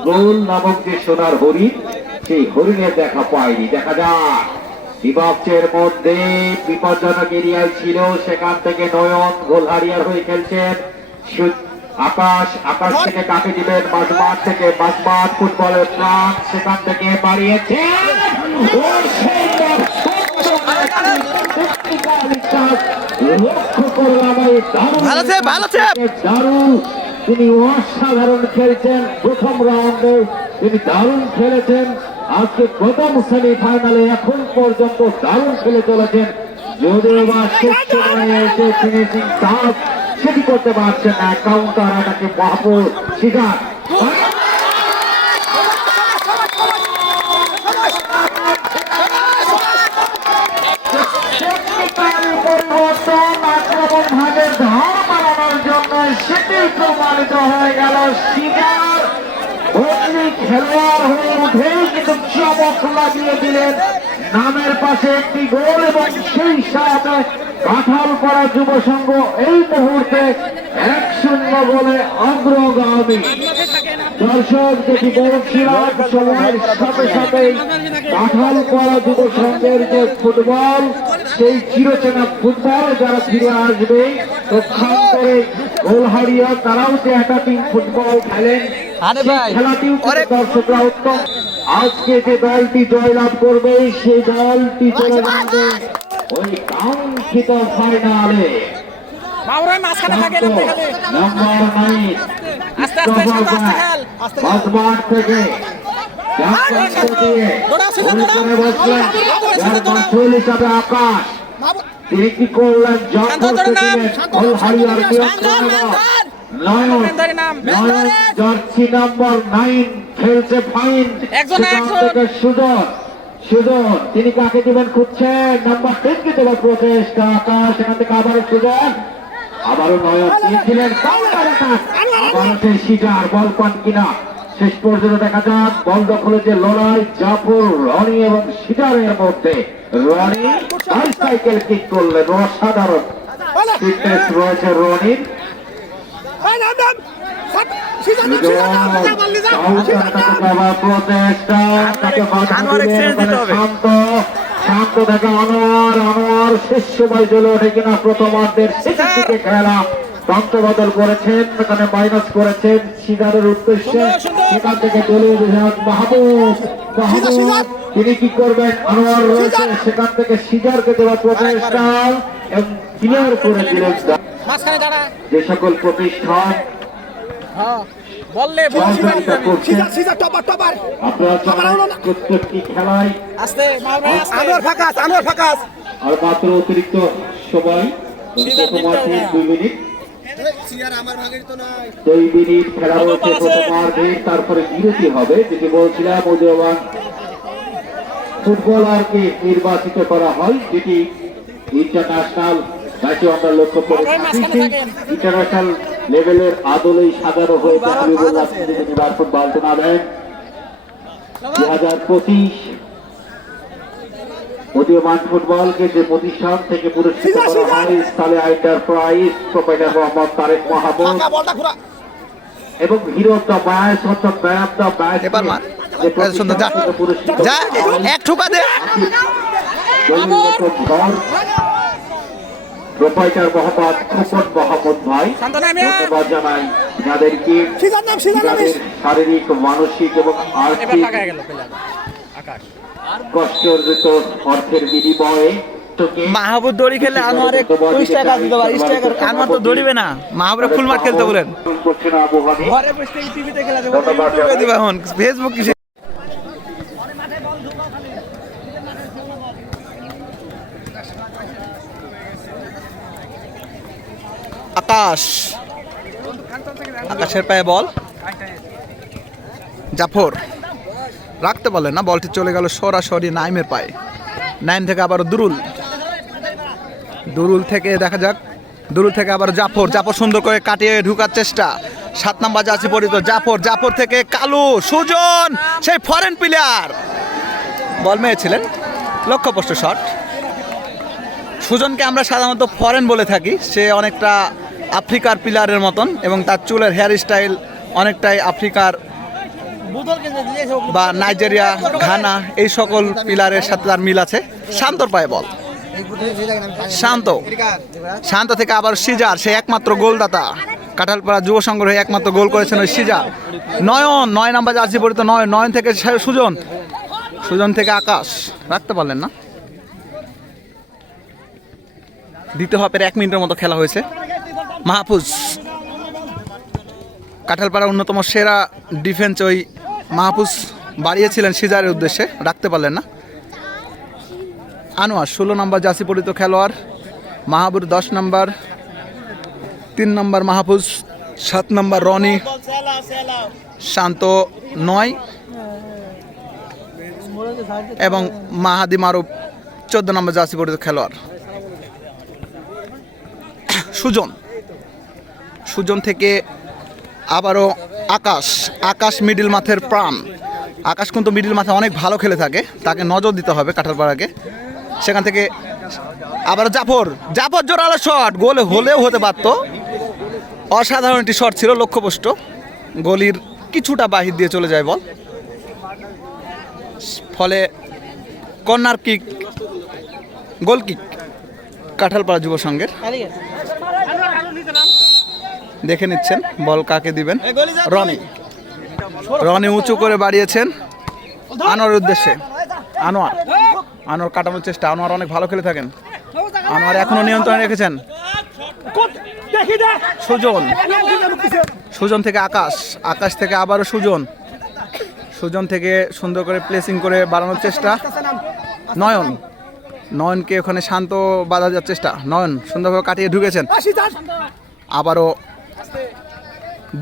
গোল নামক যে সোনার হরিণ, সেই হরিণের দেখা পায়নি। দেখা যাক বিপক্ষের মধ্যে বিপজ্জনক এরিয়ায় ছিল, সেখান থেকে নয়ন গোলহারিয়ার হয়ে খেলছেন। আকাশ থেকে কাকে দিবেন, মাঝমাঠ থেকে, মাঝমাঠ ফুটবলের প্রাণ, সেখান থেকে বাড়িয়েছেন। লক্ষ্য করলাম দারুণ, তিনি অসাধারণ খেলছেন। প্রথম রাউন্ডে তিনি দারুণ খেলেছেন। আজকে প্রথম সেমিফাইনালে এখন পর্যন্ত দারুণ খেলে চলেছেন। যদিও বা শেষ সময়ে এসে ফিনিশিং টাচ সেটি করতে পারছেন না। কাউন্টার আটাকে মাহবুব শিকার। পরিবর্তন আক্রমণ ভাগের ধার বাড়ানোর জন্য সেটি প্রমাণিত হয়ে গেল। শিকার খেলোয়াড় হয়ে উঠেই কিন্তু চমক লাগিয়ে দিলেন। নামের পাশে একটি গোল এবং সেই সাথে কাঁঠালপাড়া যুব সংঘ এই মুহূর্তে 1-0 গোলে অগ্রগামী। দর্শক, যেটি বলছিলাম, সময়ের সাথে সাথে কাঁঠালপাড়া যুব সংঘের যে ফুটবল, সেই চিরচেনা ফুটবল যারা ফিরে আসবে পক্ষান্তরে গোলহারিয়া, তারাও যে একাধিক ফুটবল খেলেন, খেলাটিও দর্শকরা উত্তম। আজকে যে দলটি জয়লাভ করবে সেই দলটি চলে যাবে ওই কাঙ্ক্ষিত ফাইনালে। নাম্বার 9 মাঝমাঠ থেকে হিসাবে আকাশ, তিনি কি করলেন? জার্সি নাম্বার 9 খেলছে ফাইন। সুজন, তিনি কাকে দিবেন খুঁজছেন। নাম্বার 10 কে দেওয়ার প্রচেষ্টা। আকাশ, সেখান থেকে আবারও সুজন, আবারও নয়ন দিয়েছিলেন। আবারও সেই শিকার, বল পান কিনা শেষ পর্যন্ত দেখা যাক। বল দখলে যে লড়াই জাফর, রনি এবং শিকারের মধ্যে। রনি সাইকেল কিক করলেন, অসাধারণ ফিটনেস রয়েছে রনির। শান্ত থেকে আনোয়ার শেষ সময় চলে ওঠে কিনা প্রথমার্ধের শেষের দিকে খেলা। প্রান্ত বদল করেছেন, এখানে মাইনাস করেছেন শিকারের উদ্দেশ্যে। সেখান থেকে চলে মাহবুব, তিনি কি করবেন? আনোয়ার রয়েছে, সেখান থেকে শিকারকে দেওয়ার প্রচেষ্টা এবং ক্লিয়ার করে দিলেন। যে সকল প্রতিষ্ঠান প্রত্যেকটি খেলায় আর মাত্র অতিরিক্ত সময় 2 মিনিট খেলা রয়েছে প্রথমার্ধের, তারপরে বিরতি হবে। যেটি বলছিলাম, উদীয়মান ফুটবলারকে নির্বাচিত করা হয়, যেটি ইন্টারন্যাশনাল ম্যাচে আমরা লক্ষ্য করে ইন্টারন্যাশনাল লেভেলের আদলেই সাজানো হয়েছে। হাবিবুল্লাহ ফুটবল টুর্নামেন্ট 2025 উদীয়মান ফুটবলকে যে প্রতিষ্ঠান থেকে পুরস্কৃত করা হয়, স্থলে এন্টারপ্রাইজ, প্রোপাইটার মোহাম্মদ তারেক মাহমুদ এবং হিরো অফ দ্য ম্যাচ অর্থাৎ man of the match proprietor Mohammad Khokon Mahmud ভাই। ধন্যবাদ জানাই যাদেরকে শারীরিক, মানসিক এবং আর্থিক কষ্ট অর্জিত অর্থের বিনিময়ে মাহবুব দড়ি খেলে আনোয়ারে 20 টাকা দিতে পারে। 20 টাকা আনোয়ার তো দড়িবে না, মাহবুবরে ফুল মাঠ খেলতে বলেন। ঘরে বসে টিভিতে খেলা যাবে, ইউটিউবে দিবা, এখন ফেসবুক কিসে। আকাশের পায়ে বল, জাফর রাখতে পারলেন না, বলটি চলে গেল সরাসরি নাইমের পায়ে। নাইম থেকে আবার দুরুল, দুরুল থেকে দেখা যাক, দুরুল থেকে আবার জাফর, জাফর সুন্দর করে কাটিয়ে ঢুকার চেষ্টা। 7 নাম্বার জার্সি পরিত জাফর, জাফর থেকে কালু, সুজন সেই ফরেন প্লেয়ার বল মেরেছিলেন, লক্ষ্যভ্রষ্ট শট। সুজনকে আমরা সাধারণত ফরেন বলে থাকি, সে অনেকটা আফ্রিকার প্লেয়ারের মতন এবং তার চুলের হেয়ার স্টাইল অনেকটাই আফ্রিকার বা নাইজেরিয়া, ঘানা এই সকল প্লেয়ারের সাথে তার মিল আছে। শান্তর পায়ে বল, শান্ত, শান্ত থেকে আবার সিজার, সে একমাত্র গোলদাতা কাঁঠালপাড়া যুব সংগ্রহে একমাত্র গোল করেছেন ওই সিজার। নয়ন, 9 নাম্বার জার্সি পরিত নয়ন, নয়ন থেকে সুজন, সুজন থেকে আকাশ, রাখতে পারলেন না। দ্বিতীয় হাফের 1 মিনিটের মতো খেলা হয়েছে। মাহফুজ, কাঁঠালপাড়ার অন্যতম সেরা ডিফেন্স ওই মাহফুজ বাড়িয়েছিলেন সিজারের উদ্দেশ্যে, রাখতে পারলেন না। আনোয়ার 16 নাম্বার জার্সি পরিত খেলোয়াড়, Mahbur 10 number, 3 number Mahfuz, 7 number Rony, Shanto 9 এবং মাহাদি মারুফ 14 নাম্বার জার্সি পরিত খেলোয়াড়। সুজন, সুজন থেকে আবারও আকাশ, আকাশ মিডিল মাঠের প্রাণ। আকাশ কিন্তু মিডিল মাঠে অনেক ভালো খেলে থাকে, তাকে নজর দিতে হবে কাঁঠালপাড়াকে। সেখান থেকে আবার জাফর, জাফর জোরালো শট, গোল হলেও হতে পারত। অসাধারণ একটি শট ছিল, লক্ষ্যভ্রষ্ট, গলির কিছুটা বাহির দিয়ে চলে যায় বল, ফলে কর্নার কিক, গোল কিক কাঁঠালপাড়া যুব সংঘের। দেখে নিচ্ছেন বল কাকে দিবেন। রনি, রনি উঁচু করে বাড়িয়েছেন আনোয়ারের উদ্দেশ্যে। আনোয়ার, আনোয়ার কাটানোর চেষ্টা, আনোয়ার অনেক ভালো খেলে থাকেন, আনোয়ার এখনো নিয়ন্ত্রণে রেখেছেন। সুজন, সুজন থেকে আকাশ, আকাশ থেকে আবারও সুজন, সুজন থেকে সুন্দর করে প্লেসিং করে বাড়ানোর চেষ্টা। নয়ন, নয়নকে ওখানে শান্ত বাধা দেওয়ার চেষ্টা, নয়ন সুন্দরভাবে কাটিয়ে ঢুকেছেন। আবারও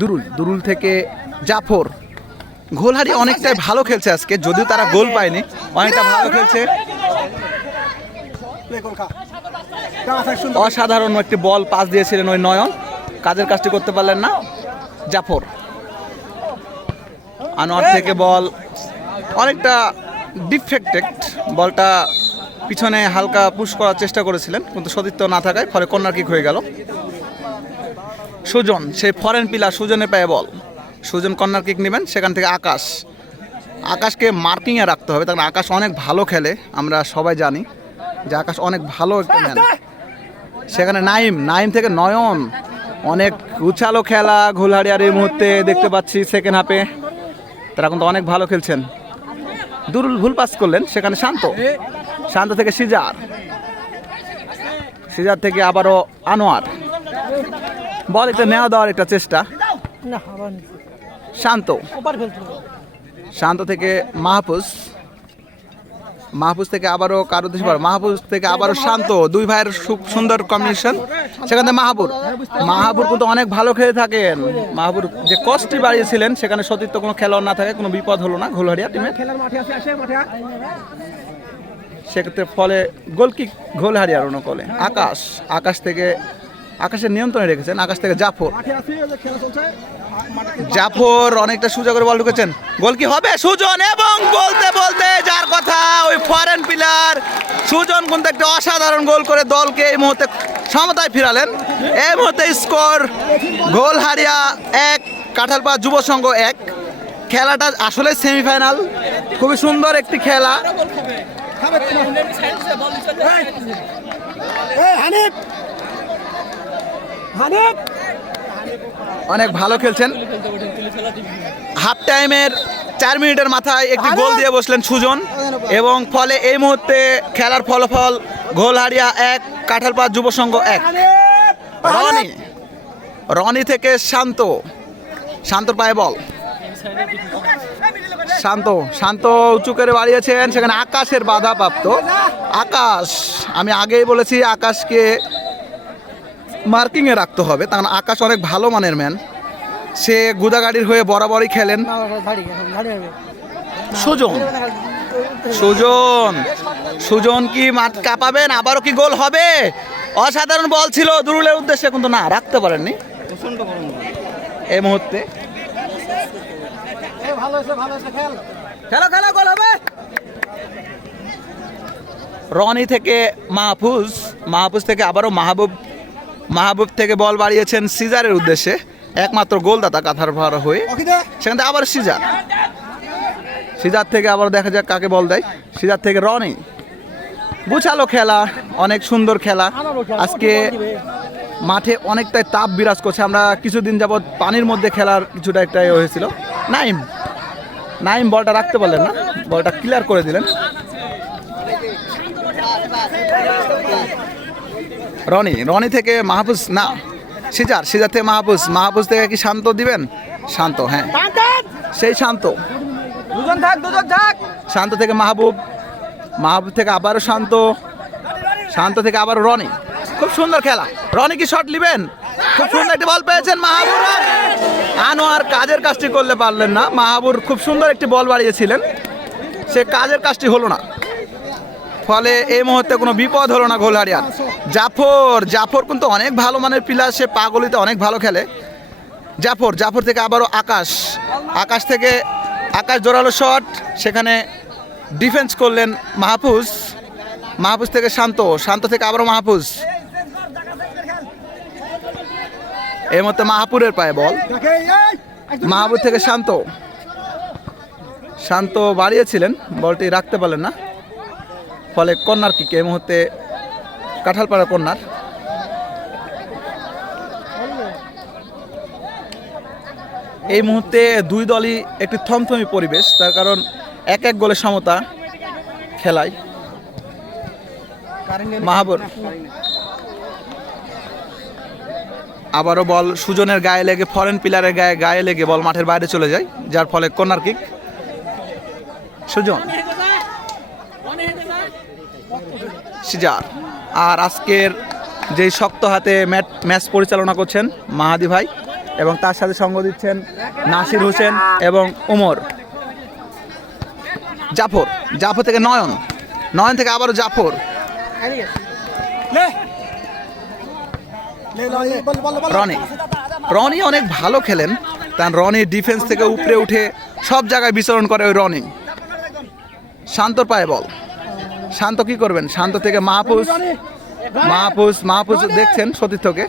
দুরুল, দুরুল থেকে জাফর, গোলহারি অনেকটাই ভালো খেলছে আজকে, যদিও তারা গোল পায়নি, অনেকটা ভালো খেলছে। অসাধারণ একটি বল পাস দিয়েছিলেন ওই নয়ন, কাজের কাজটি করতে পারলেন না জাফর। আনোয়ার থেকে বল অনেকটা ডিফেক্টেড, বলটা পিছনে হালকা পুশ করার চেষ্টা করেছিলেন কিন্তু সতীর্থ না থাকায় ফলে কর্নার কিক হয়ে গেল। সুজন, সেই ফরেন প্লেয়ার, সুজনের পায়ে বল, সুজন কর্নার কিক নেবেন। সেখান থেকে আকাশ, আকাশকে মার্কিংয়ে রাখতে হবে, কারণ আকাশ অনেক ভালো খেলে, আমরা সবাই জানি যে আকাশ অনেক ভালো একটা ম্যান। সেখানে নাইম, নাইম থেকে নয়ন, অনেক উছালো খেলা ঘোলহারিয়ার এই মুহূর্তে দেখতে পাচ্ছি সেকেন্ড হাফে, তারা কিন্তু অনেক ভালো খেলছেন। দুরুল ভুল পাস করলেন, সেখানে শান্ত, শান্ত থেকে সিজার, সিজার থেকে আবারও আনোয়ার, বল একটা নেওয়া দেওয়ার একটা চেষ্টা। শান্ত, শান্ত থেকে মাহফুজ, মাহফুজ থেকে আবারও কারো দেশ, মাহফুজ থেকে আবারও শান্ত, দুই ভাইয়ের খুব সুন্দর কম্বিনেশন। সেখান থেকে মাহবুর, মাহবুর কিন্তু অনেক ভালো খেলে থাকেন। মাহবুর যে কষ্টই বাড়িয়েছিলেন, সেখানে সতীর্থ কোনো খেলোয়াড় না থাকে, কোনো বিপদ হলো না ঘোলহারিয়া টিমে, সেক্ষেত্রে ফলে গোলকিক ঘোলহারিয়ার অনুকূলে। আকাশ, আকাশ থেকে, আকাশের নিয়ন্ত্রণে রেখেছেন, আকাশ থেকে জাফর, জাফর অনেকটা সুযোগ করে বল ঢুকেছেন, গোল কি হবে? সুজন, এবং বলতে বলতে যার কথা ওই ফরেন প্লেয়ার সুজন কিন্তু একটা অসাধারণ গোল করে দলকে এই মুহূর্তে সমতায় ফিরালেন। এই মুহূর্তে স্কোর ঘোলহারিয়া 1, কাঁঠালপাড়া যুব সংঘ 1। খেলাটা আসলে সেমিফাইনাল, খুবই সুন্দর একটি খেলা। অনেক ভালো খেলছেন। হাফ টাইমের 4 মিনিটের মাথায় একটি গোল দিয়ে বসলেন সুজন, এবং ফলে এই মুহূর্তে খেলার ফলাফল ঘোলহারিয়া 1, কাঁঠালপাড়া যুব সংঘ 1। রনি, রনি থেকে শান্ত, শান্তর পায়ে বল, শান্ত, শান্ত উঁচু করে বাড়িয়েছেন, সেখানে আকাশের বাধা প্রাপ্ত। আকাশ, আমি আগেই বলেছি আকাশকে মার্কিংয়ে রাখতে হবে, কারণ আকাশ অনেক ভালো মানের ম্যান, সে গুদাগাড়ির হয়ে বরাবরই খেলেন। সুজন, সুজন, সুজন কি মাঠ কাঁপাবেন? আবারও কি গোল হবে? অসাধারণ বল ছিল দুরুলের উদ্দেশ্যে, কিন্তু না রাখতে পারেননি এই মুহূর্তে। ভালো হয়েছে, ভালো হয়েছে, খেল। খেলা খেলা গোল হবে। রনি থেকে মাহফুজ, মাহফুজ থেকে আবারও মাহবুব, মাহবুব থেকে বল বাড়িয়েছেন সিজারের উদ্দেশ্যে, একমাত্র গোলদাতা কাঁথার ভাড়া হয়ে। সেখান থেকে আবার সিজার, সিজার থেকে আবার দেখা যাক কাকে বল দেয়। সিজার থেকে রনি। গুছালো খেলা, অনেক সুন্দর খেলা। আজকে মাঠে অনেকটাই তাপ বিরাজ করছে। আমরা কিছুদিন যাবৎ পানির মধ্যে খেলার কিছুটা একটা হয়েছিল। নাইম, নাইম বলটা রাখতে পারলেন না, বলটা ক্লিয়ার করে দিলেন। রনি, রনি থেকে মাহফুজ, না সিজার, সিজার থেকে মাহফুজ, মাহফুজ থেকে কি শান্ত দিবেন? শান্ত, হ্যাঁ সেই শান্ত। দুজন থাক, দুজন থাক। শান্ত থেকে মাহবুব, মাহবুব থেকে আবারও শান্ত, শান্ত থেকে আবারও রনি। খুব সুন্দর খেলা। রনি কি শট নেবেন? খুব সুন্দর একটি বল পেয়েছেন মাহবুব। আনোয়ার কাজের কাজটি করলে পারলেন না। মাহবুব খুব সুন্দর একটি বল বাড়িয়েছিলেন, সে কাজের কাজটি হলো না, ফলে এই মুহূর্তে কোনো বিপদ হলো না গোলহারিয়ার। জাফর, জাফর কিন্তু অনেক ভালো মানের প্লেয়ার, সে পাগলিতে অনেক ভালো খেলে। জাফর, জাফর থেকে আবারও আকাশ, আকাশ থেকে আকাশ জোরালো শট, সেখানে ডিফেন্স করলেন মাহফুজ, মাহফুজ থেকে শান্ত, শান্ত থেকে আবারও মাহফুজ। এই মুহূর্তে মাহপুরের পায়ে বল, মাহবুব থেকে শান্ত, শান্ত বাড়িয়েছিলেন, বলটি রাখতে পারলেন না, ফলে কর্নার কিক। এই মুহূর্তে কাঁঠালপাড়া কর্নার। এই মুহূর্তে দুই দলই একটি থমথমি পরিবেশ, তার কারণ এক এক গোলের সমতা খেলায়। মাহবুব আবারও বল সুজনের গায়ে লেগে, ফরেন প্লেয়ারের গায়ে লেগে বল মাঠের বাইরে চলে যায়, যার ফলে কর্নার কিক। সুজন, সিজার। আর আজকের যেই শক্ত হাতে ম্যাচ পরিচালনা করছেন মাহাদি ভাই, এবং তার সাথে সঙ্গ দিচ্ছেন নাসির হোসেন এবং ওমর। জাফর, জাফর থেকে নয়ন, নয়ন থেকে আবারও জাফর। রনি, রনি অনেক ভালো খেলেন, তার রনি ডিফেন্স থেকে উপরে উঠে সব জায়গায় বিচরণ করে ওই রনি। শান্তর পায়ে বল, শান্ত কি করবেন? শান্ত থেকে মাহফুজ, মাহফুজ, মাহফুজ দেখছেন সতীর্থকে।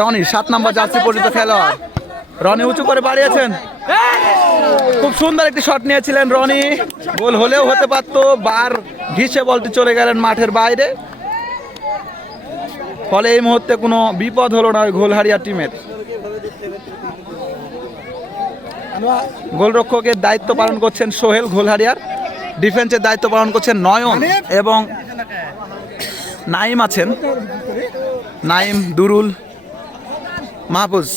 রনি 7 নম্বর জার্সি পরিচিত খেলোয়াড়, রনি উঁচু করে বাড়িয়েছেন, খুব সুন্দর একটি শট নিয়েছিলেন রনি, গোল হলেও হতে পারতো, বার ঘিসে বলটি চলে গেলেন মাঠের বাইরে, ফলে এই মুহূর্তে কোনো বিপদ হলো না ওই গোলহারিয়া টিমের। গোলরক্ষকের দায়িত্ব পালন করছেন সোহেল গোলহারিয়ার, ডিফেন্সের দায়িত্ব পালন করছেন নয়ন এবং নাইম আছেন, নাইম, দুরুল, মাহফুজ।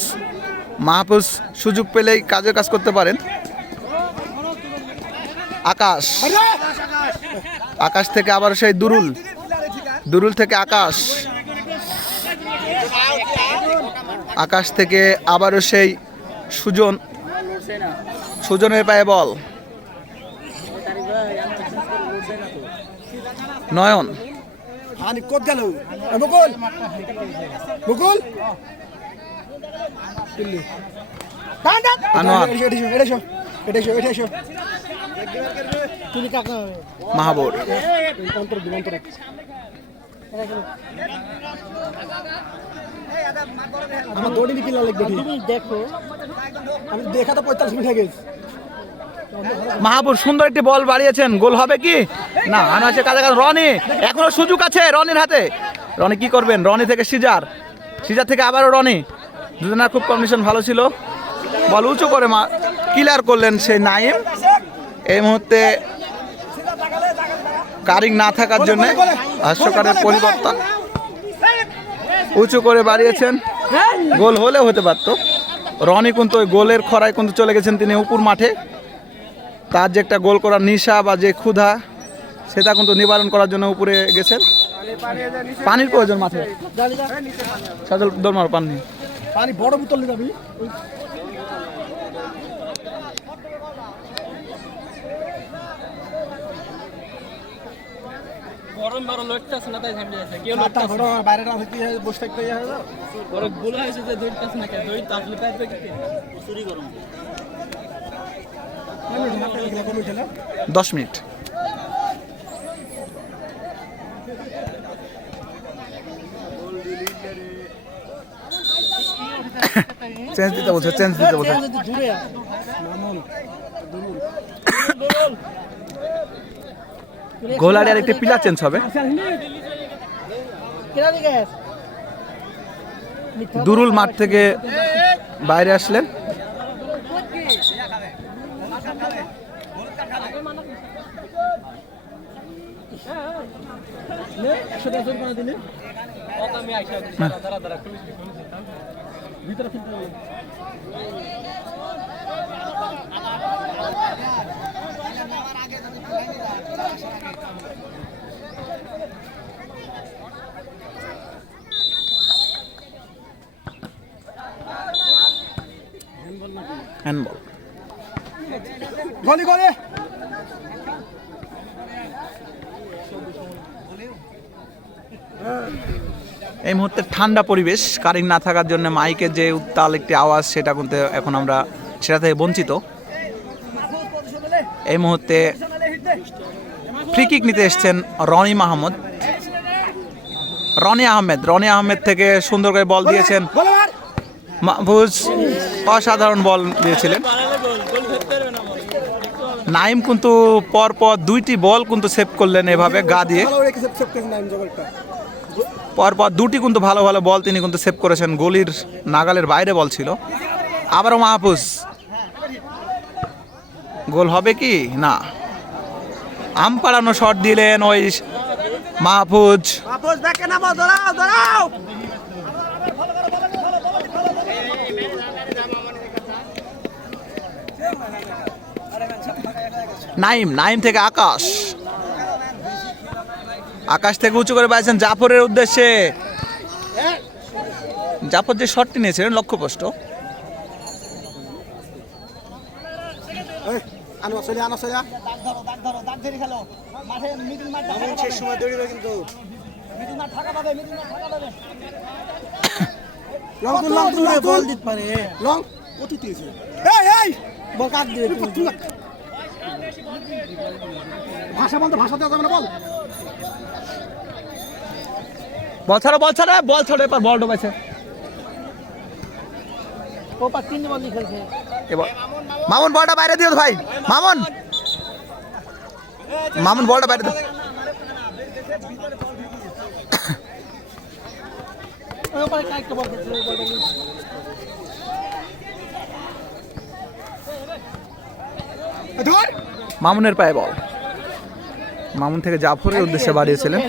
মাহফুজ সুযোগ পেলেই কাজের কাজ করতে পারেন। আকাশ, আকাশ থেকে আবার সেই দুরুল, দুরুল থেকে আকাশ, আকাশ থেকে আবারও সেই সুজন, সুজনের পায়ে বল, নয়ন, আনোয়ার, মাহবুব। আমার দৌড়ি কিলা লাগবে দেখো, আমি দেখা তো 45 মিনিট হয়ে গেছে। মাহবুব সুন্দর একটি বল বাড়িয়েছেন, গোল হবে কি না? আনোয়ার কাছে রনি, এখনো সুযোগ আছে রনির হাতে। রনি কি করবেন? রনি থেকে সিজার, সিজার থেকে আবারও রনি, দুজনের খুব কম্বিনেশন ভালো ছিল। বল উঁচু করে ক্লিয়ার করলেন সেই নাইম। এই মুহূর্তে কারিং না থাকার জন্য হাস্যকারের পরিবর্তন, উঁচু করে বাড়িয়েছেন, গোল হলেও হতে পারতো। রনি কিন্তু ওই গোলের খরায় কিন্তু চলে গেছেন তিনি উপর মাঠে, তার যে একটা গোল করার নেশা বা যে ক্ষুধা সেটা কিন্তু নিবারণ করার জন্য উপরে গেছেন। পানির প্রয়োজন মাঠে, সাজল দরমার পানি, পানি বড় বোতল নিয়ে যাবি। গরম বারো লোকটা আছে না তাই ঝামেলা আছে কেউ সাতটা ঘর বাইরে না থাকতে বসে থাকতে হয়ে যাবে বড় গুলো হয়েছে যে দইটা আছে না কেন দই তো আসলে পাইবে কি চুরি গরম কমে খেলে 10 মিনিট। চেঞ্জ দিতে বলছে, চেঞ্জ দিতে বলছে। দূরে মামুন গোলারে আর একটা পিলার চেঞ্জ হবে। কেনা দিকে দুরুল মাঠ থেকে বাইরে আসলেন। আমি আইসা দাঁড়া দাঁড়া ভিতরে ফিল্টার হ্যান্ডবল। গলি গলি এই মুহূর্তে ঠান্ডা পরিবেশ, কারেন্ট না থাকার জন্য মাইকের যে উত্তাল একটি আওয়াজ সেটা কিন্তু এখন আমরা সেটা থেকে বঞ্চিত। এই মুহূর্তে ফ্রি কিক নিতে এসছেন রনি আহমেদ থেকে সুন্দর করে বল দিয়েছেন মাহফুজ, অসাধারণ বল দিয়েছিলেন। নাইম কিন্তু পরপর 2টি বল কিন্তু সেভ করলেন এভাবে গা দিয়ে, পরপর 2টি কিন্তু ভালো ভালো বল তিনি কিন্তু সেভ করেছেন। গলির নাগালের বাইরে বল ছিল। আবারও মাহফুজ, গোল হবে কি না, আম পাড়ানো শট দিলেন ওই মাহফুজ। নাইম থেকে আকাশ থেকে উঁচু করে পাইছেন জাফরের উদ্দেশ্যে। জাফর যে শটটি নিয়েছিলেন লক্ষ্যভ্রষ্ট। বল দিতে পারে লং অতিথি বল কাট দিয়ে ভাষা বলতে ভাষা দেওয়া যাবে না। বল ছাড়া এবার বল ডোবাইছে। এবার মামুন বলটা বাইরে দিও ভাই, মামুন বলটা বাইরে দিও। মামুনের পায়ে বল, মামুন থেকে জাফরের উদ্দেশ্যে বাড়িয়েছিলেন।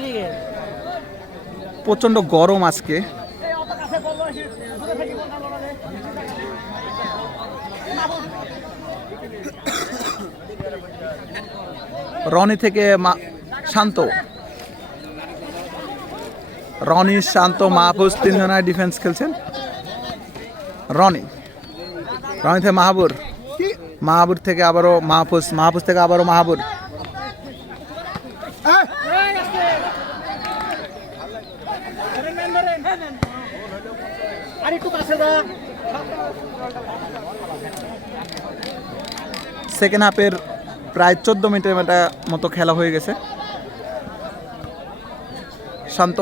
প্রচন্ড গরম আজকে। রনি থেকে শান্ত, মাহফুজ 3 জনের ডিফেন্স খেলছেন। রনি থেকে মাহাবুর থেকে আবারও মাহফুজ থেকে আবারও মাহাবুর। সেকেন্ড হাফের প্রায় 14 মিনিটের মতো খেলা হয়ে গেছে। শান্ত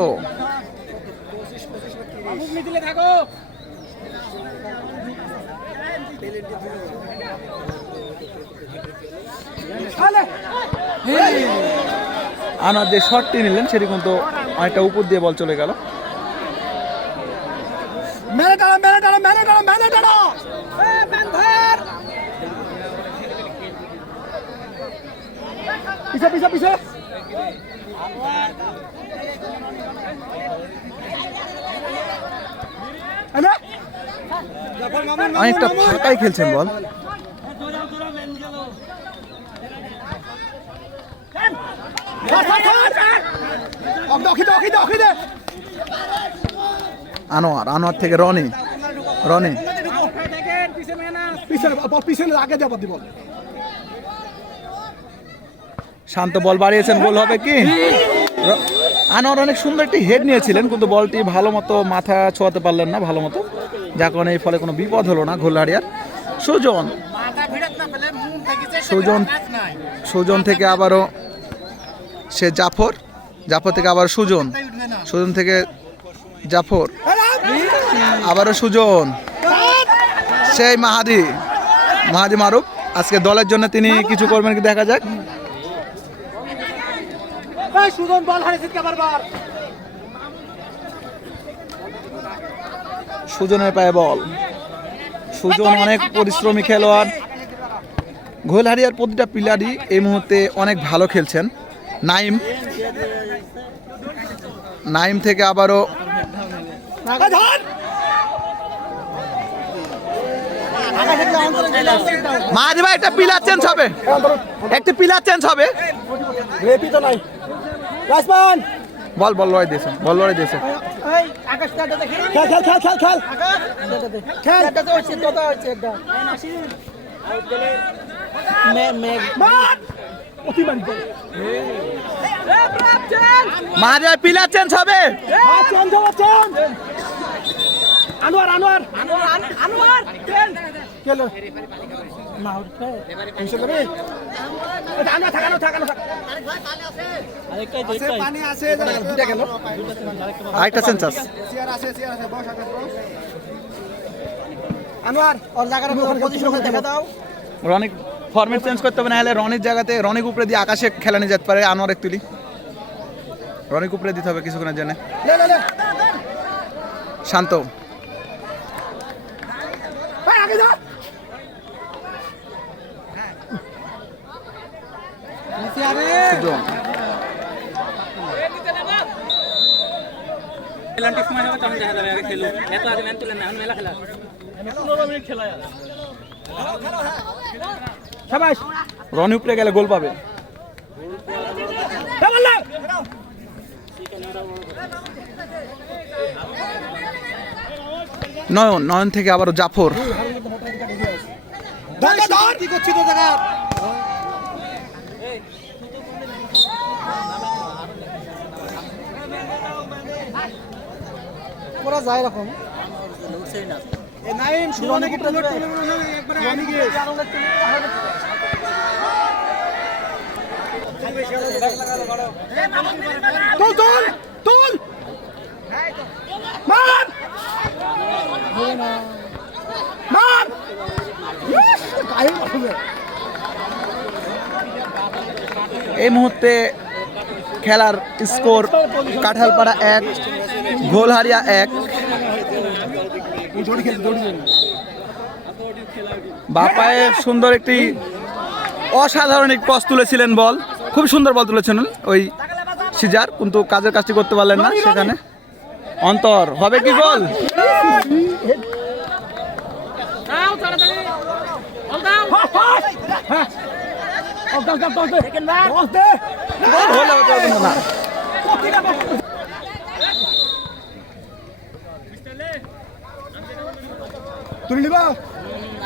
আনোয়ার যে শটটি নিলেন সেটি কিন্তু অনেকটা উপর দিয়ে বল চলে গেল। অনেকটা ফাঁকাই খেলছেন বল। আনোয়ার থেকে রনি শান্ত বল বাড়িয়েছেন, গোল হবে কি? আনোয়ার অনেক সুন্দর একটি হেড নিয়েছিলেন, কিন্তু বলটি ভালো মতো মাথা ছোঁয়াতে পারলেন না ভালো মতো, যার কারণে এই ফলে কোনো বিপদ হলো না ঘোলহারিয়ার। সুজন থেকে আবারও সে জাফর থেকে আবার সুজন থেকে জাফর, আবারও সুজন, সেই মাহাদি মারুফ। আজকে দলের জন্য তিনি কিছু করবেন কি দেখা যাক। সুজনের পায়ে বল। সুজন অনেক পরিশ্রমী খেলোয়াড়। ঘোলহারিয়ার প্রতিটা প্লেয়ারই এই মুহূর্তে অনেক ভালো খেলছেন। নাইম থেকে আবারও মাঝে ভাই একটা পিলার চেঞ্জ হবে, একটি পিলার চেঞ্জ হবে। বল লড়াই দিয়েছে, মাঝে পিলার চেঞ্জ হবে। আনোয়ার আরেকটা চেঞ্জ আছে। রনিক ফরম্যাট চেঞ্জ করতে হবে, না হলে রনির জায়গাতে রনিক উপরে দিয়ে আকাশে খেলা নিয়ে যেতে পারে। আনোয়ার এক তুলি, রনিক উপরে দিতে হবে কিছুক্ষণের জন্য। শান্ত রনি উপরে গেলে গোল পাবে। নয়ন থেকে আবারও জাফর। যায় এরকম এই মুহূর্তে খেলার স্কোর কাঁঠালপাড়া 1, ঘোলহারিয়া 1। বাপায়ে সুন্দর একটি অসাধারণ একটি টস তুলেছিলেন, বল খুব সুন্দর বল তুলেছেন ওই সিজার, কিন্তু কাজের কাজটি করতে পারলেন না। সেখানে অন্তর হবে কি গোল?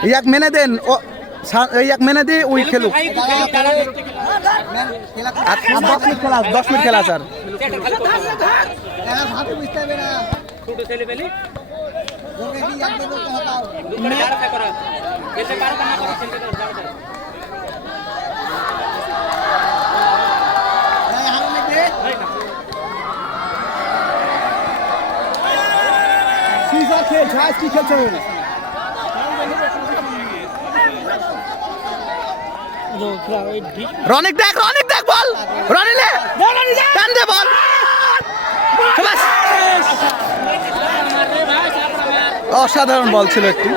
ইয়াক মেনে দেন, ইয়াক মেনে দিয়ে ওই খেলুক। 10 মিনিট খেলা স্যার। রনিক দেখ বল, রনিলে টান দে বল। অসাধারণ বল ছিল একটি।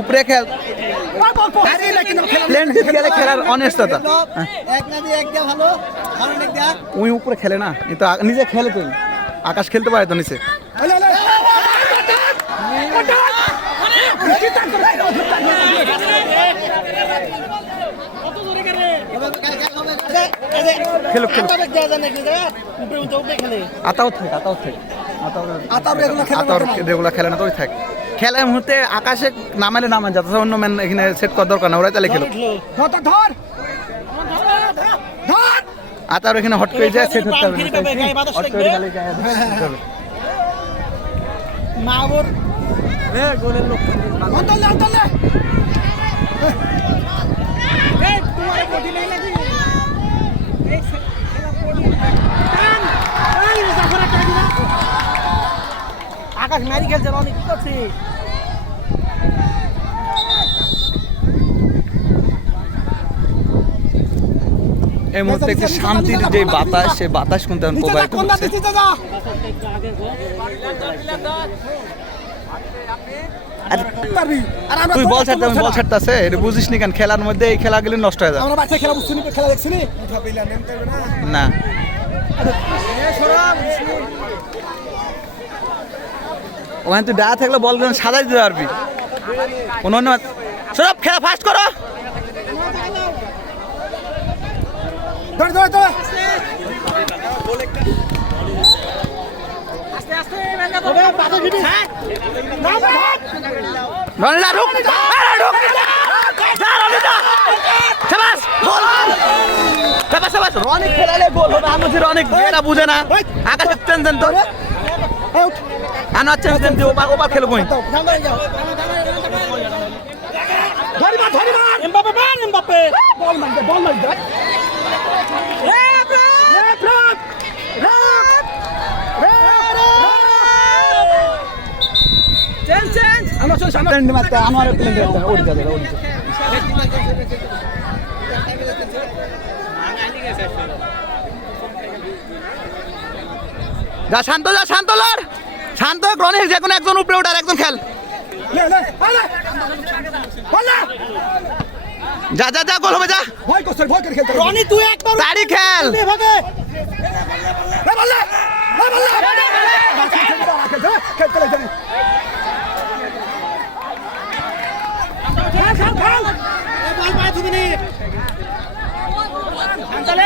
উপরে খেল, খেলার অনেস্টতা। উই উপরে খেলে না, এ তো নিজে খেলে, তো আকাশ খেলতে পারে তো নিচে। খেলুক আতাও থাকে রেগুলার খেলে না, তো থাক খেলার মুহূর্তে আকাশে নামালে নামান যাতে অন্য ম্যান এখানে সেট করার দরকার না, ওরা চালে খেলো। আর তার এখানে হট করে যায় সেট হতে হবে, হট করে গেলে গায়ে দিতে হবে। মাহবুব গোলের লোক আকাশ মারি খেলছে অনেক কি করছে। এই মুহূর্তে একটি শান্তির যে বাতাস, সে বাতাস কিন্তু এখন প্রবাহিত হচ্ছে। তুই বল ছাড়তে, আমি বল ছাড়তেছে, এটা বুঝিস নি কেন? খেলার মধ্যে এই খেলাগুলি নষ্ট হয়ে যায়। আমরা বাচ্চা খেলা বুঝছি খেলা দেখছি না ওখানে তুই ডায়া থাকলে বল সাজাই দিতে পারবি। কোনো অন্য সব খেলা ফাস্ট করো। ধরে ধরে ধরে রনিদা ঢুক, ঢুক যা রনিদা, শাবাশ গোল, শাবাশ শাবাশ। রনি খেলালে গোল হবে, আমি অনেক এরা বুঝে না। আকাশে টেনশন তো আনো, আচ্ছা টেনশন ওপার ওপার খেলো কই। ধরি মার এমবাপে মার এমবাপে বল মার দে চেঞ্জ আমরা চল সামনে মারতে আমার প্লেন দে ওড়ি যা ওড়ি যা শান্ত, যা শান্ত লড়, শান্ত। রনি যে কোনো একজন উপরে ওঠার, একজন খেল। লে লে আলে বল যা যা যা গোল হবে, যা। ভয় করে খেলতে রনি তুই একবার তাড়ি খেল। ভাগে এ বল খেল জানি খেল বল পায় তুমি নি চলে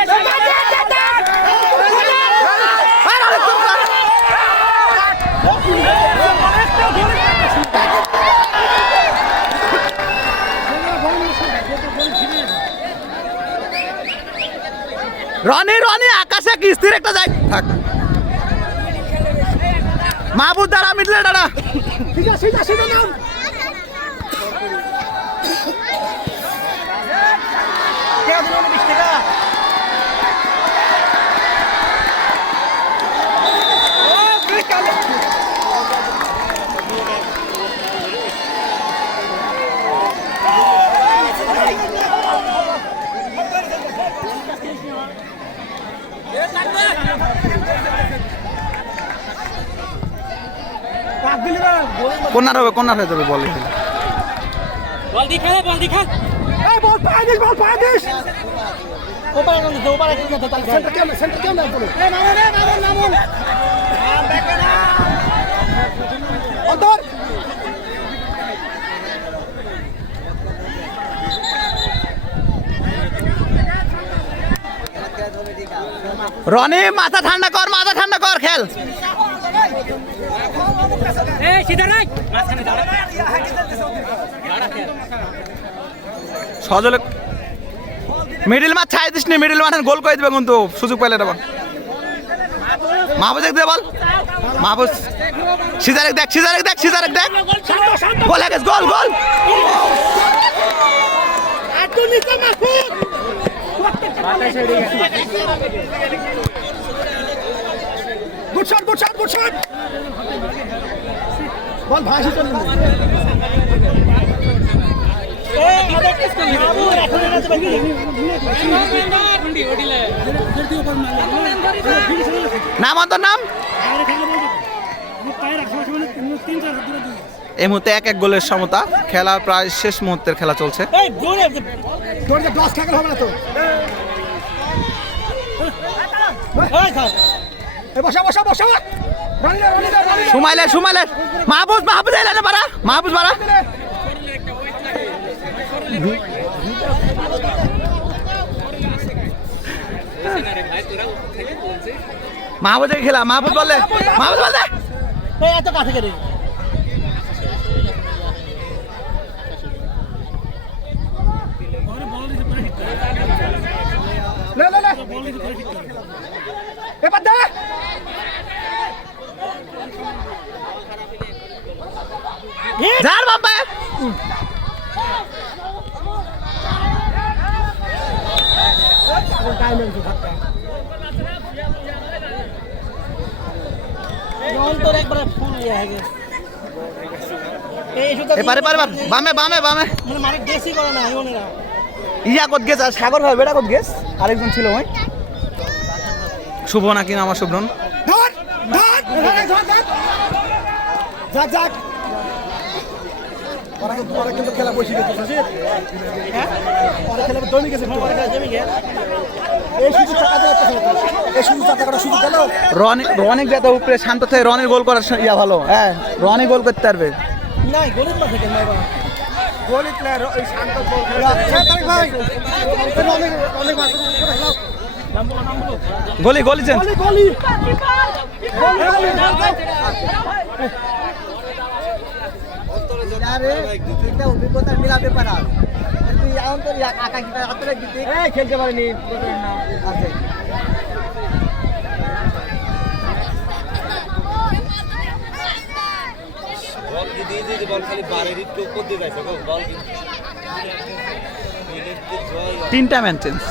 রনি রনি আকাশে কি স্থির একটা যাই থাক। মাহবুব দাঁড়া, মিডলে দাঁড়া। সিধা নাম কে দিল 20 টাকা কোনার হবে, কোনার হয়ে যাবে বল। বল দি খেলে, বল দি খেল। এই বল পায় দিস ওপারে কি না তাল সেন্টার কেমন বল এ মামুন ব্যাকে না অন্তর রনি মাথা ঠান্ডা কর, খেল। এই সিধা রাখ মাঝখানে দাঁড়া খেল। সজলে মিডল মাঠ ছাই দিস নি, মিডল মাঠে গোল করে দিবে কিন্তু সুযোগ পাইলে এটা বল। মাহবুব দেখ বল, মাহবুব সিজারেক দেখ গোল লাগে, গোল গুড শট বল ভাসি চল নাম অন্তর নাম। এই মুহূর্তে 1-1 গোলের সমতা, খেলা প্রায় শেষ মুহূর্তের খেলা চলছে। সুমাইলে মাহবুব বাড়া মাহবুব খেলা, মাহবুব বলে এত কাছে এবার দে যার বাবা তোর একবারে ফুল ইয়ে হয়ে গেছে এপারে পারে বামে বামে বামে মানে মারে দেশি করে না ওনেরা ইয়া কত গেছ আর সাগর ভাই বেটা কত গেছ আরেকজন ছিল ওই শুভ নাকি না আমার শুভ্রন ধর ধর যাক যাক ওরা কিন্তু খেলা বসে গেছে সুজিত ওরা খেলা দমে গেছে জমি গে এই শুধু টাকা দেওয়া এই শুধু টাকাটা শুধু গেল রনিক যাতে উপরে শান্ত থেকে রনির গোল করার ইয়া ভালো হ্যাঁ রনি গোল করতে পারবে নাই গরিব মাঠে কেন বাবা গোল প্লেয়ার ওই শান্ত গোল খেলা ভাই অনেক অনেক মাত্র গলি গলি চেঞ্জ গোলি অভিজ্ঞতার মিলা ব্যাপার তুই এখন তোর আকাঙ্ক্ষিতা হাতে দিতে খেলতে পারিনি আছে তিনটা মেনটেন্স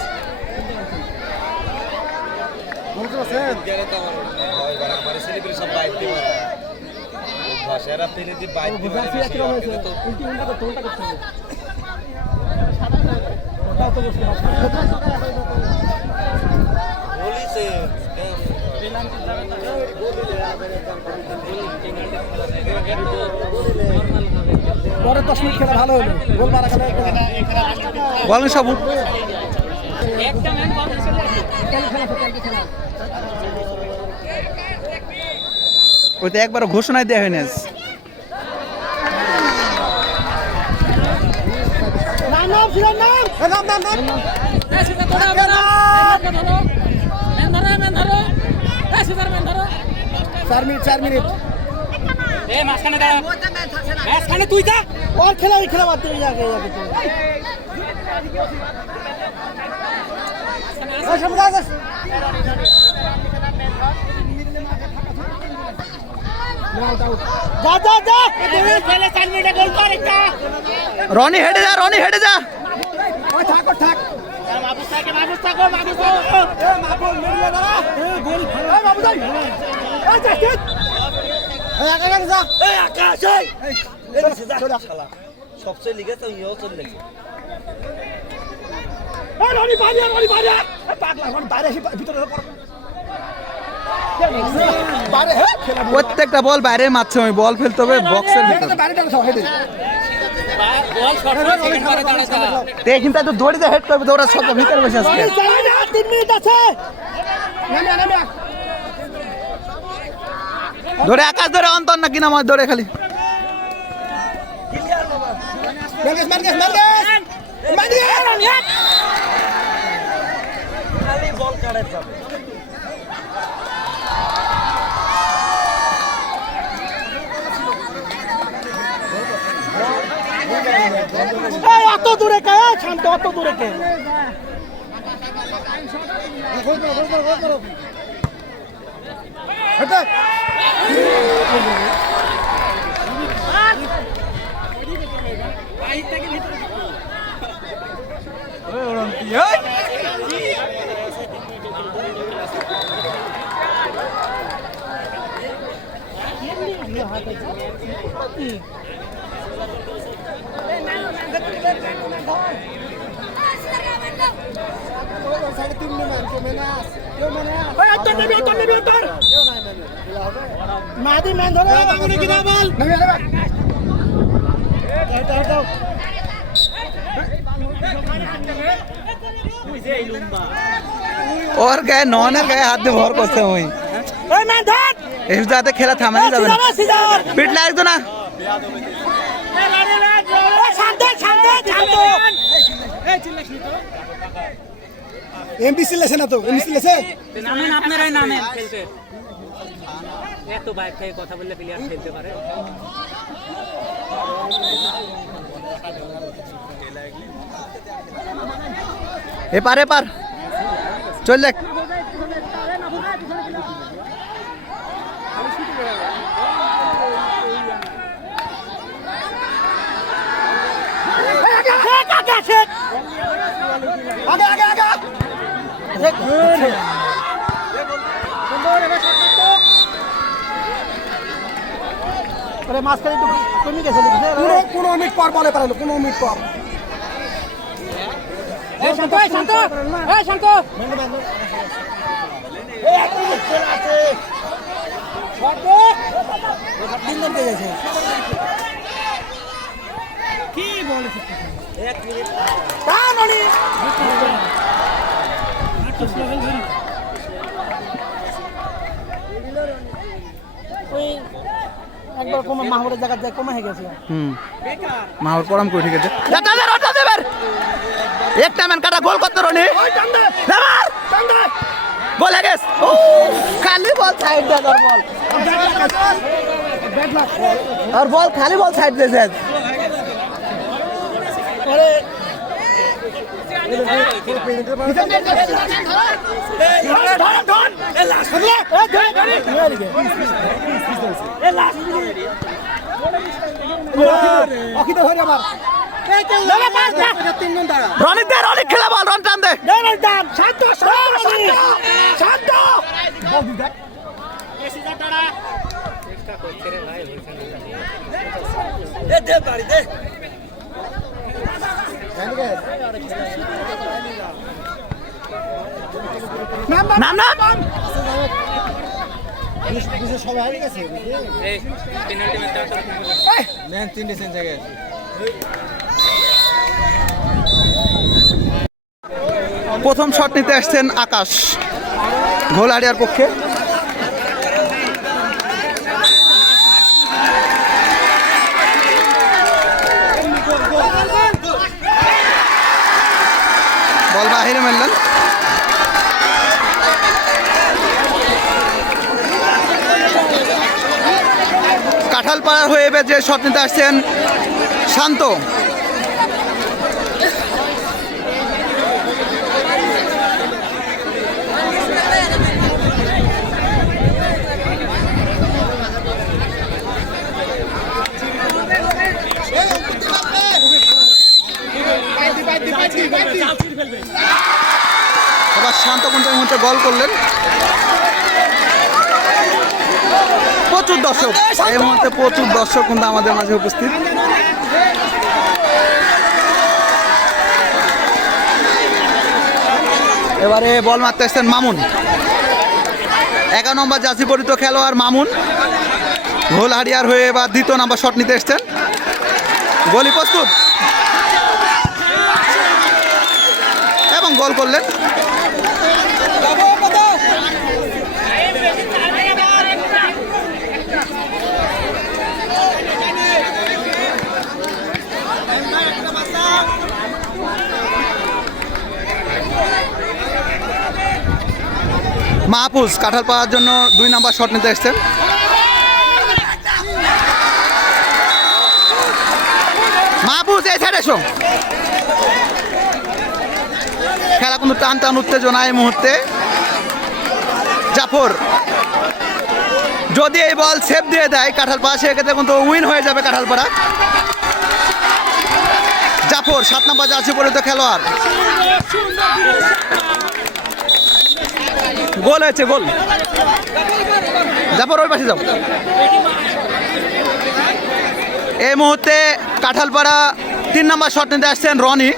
পরে 10 মিনিট খেলা ভালো হলো গোল মারা খেলা বলেন সব ওইটা একবার ঘোষণায় দেওয়া হয়নি নাম ফিরান নাম 4 মিনিট তুই যা ওর খেলা ওই খেলা বাদ দিয়ে যাকে রনি হেডে যা রনি হেডে যা থাক সবচেয়ে লিগে তো ইয়েও চলে গেছে প্রত্যেকটা বল বাইরে মারছে ওই বল ফেলতে হবে বক্সের ভিতরে কিন্তু তো দৌড়ে যা হেড করবে দৌড়া সব ভিতরে বসে আছে 3 মিনিট আছে দৌড়ে আকাশ ধরে অন্তর না কিনা আমার দৌড়ে খালি খালি বল কাটে যাবে এত দূরে কে শান্ত অত দূরে কে মাদি ম্যান ধরে বাগুনি কিনা বল ওর গায়ে ননের গায়ে হাত দিয়ে ভর করছে ওই ওই ম্যান ধর এই যাতে খেলা থামানো যাবে না পিটলা একজন না শান্ত এমবিসি লেছে না তো এমবিসি লেছে নামেন আপনারাই নামেন খেলতে এত বাইক থেকে কথা বললে প্লেয়ার খেলতে পারে এপার চল দেখ। মাঝখানে একটু কমে গেছে 15 মিনিট পর বলে পারলো 15 মিনিট পর শান্ত শান্ত শান্ত কি বলে একবার কমে মাহবুরের জায়গা যায় কমে হয়ে গেছে মাহবুর পরাম করে ঠিক আছে একটা ম্যান কাটা গোল করতে রনি গোল হয়ে গেছে খালি বল সাইড দে তোর বল আর বল খালি বল সাইড দে স্যার রনি দে রনি খেলা বল রন টান দে নাম নাম প্রথম শট নিতে আসছেন আকাশ ঘোলাড়িয়ার পক্ষে। বল বাহিরে মারলেন কাঁঠালপাড়ার হয়ে যে শট নিতে আসছেন শান্ত। এবার শান্ত কিন্তু এই মুহূর্তে গোল করলেন। প্রচুর দর্শক এই মুহূর্তে প্রচুর দর্শক কিন্তু আমাদের মাঝে উপস্থিত। এবারে বল মারতে আসছেন মামুন 11 নম্বর জার্সি পরিত খেলোয়াড় মামুন ঘোলহারিয়ার হয়ে এবার দ্বিতীয় নম্বর শট নিতে এসছেন। গোলি প্রস্তুত এবং গোল করলেন। মাহফুজ কাঁঠাল পাওয়ার জন্য 2 নম্বর শট নিতে এসছেন। মাহফুজ এই সাইডে এসো। খেলা কিন্তু টান টান উত্তেজনা এই মুহূর্তে। জাফর যদি এই বল সেভ দিয়ে দেয় কাঁঠালপাড়া সেক্ষেত্রে কিন্তু উইন হয়ে যাবে কাঁঠালপাড়া। জাফর 7 নম্বর জার্সি পরিহিত খেলোয়াড়। গোল হয়েছে গোল। জাফর ওই পাশে যাও। এই মুহূর্তে কাঁঠালপাড়া 3 নম্বর শট নিতে আসছেন রনি।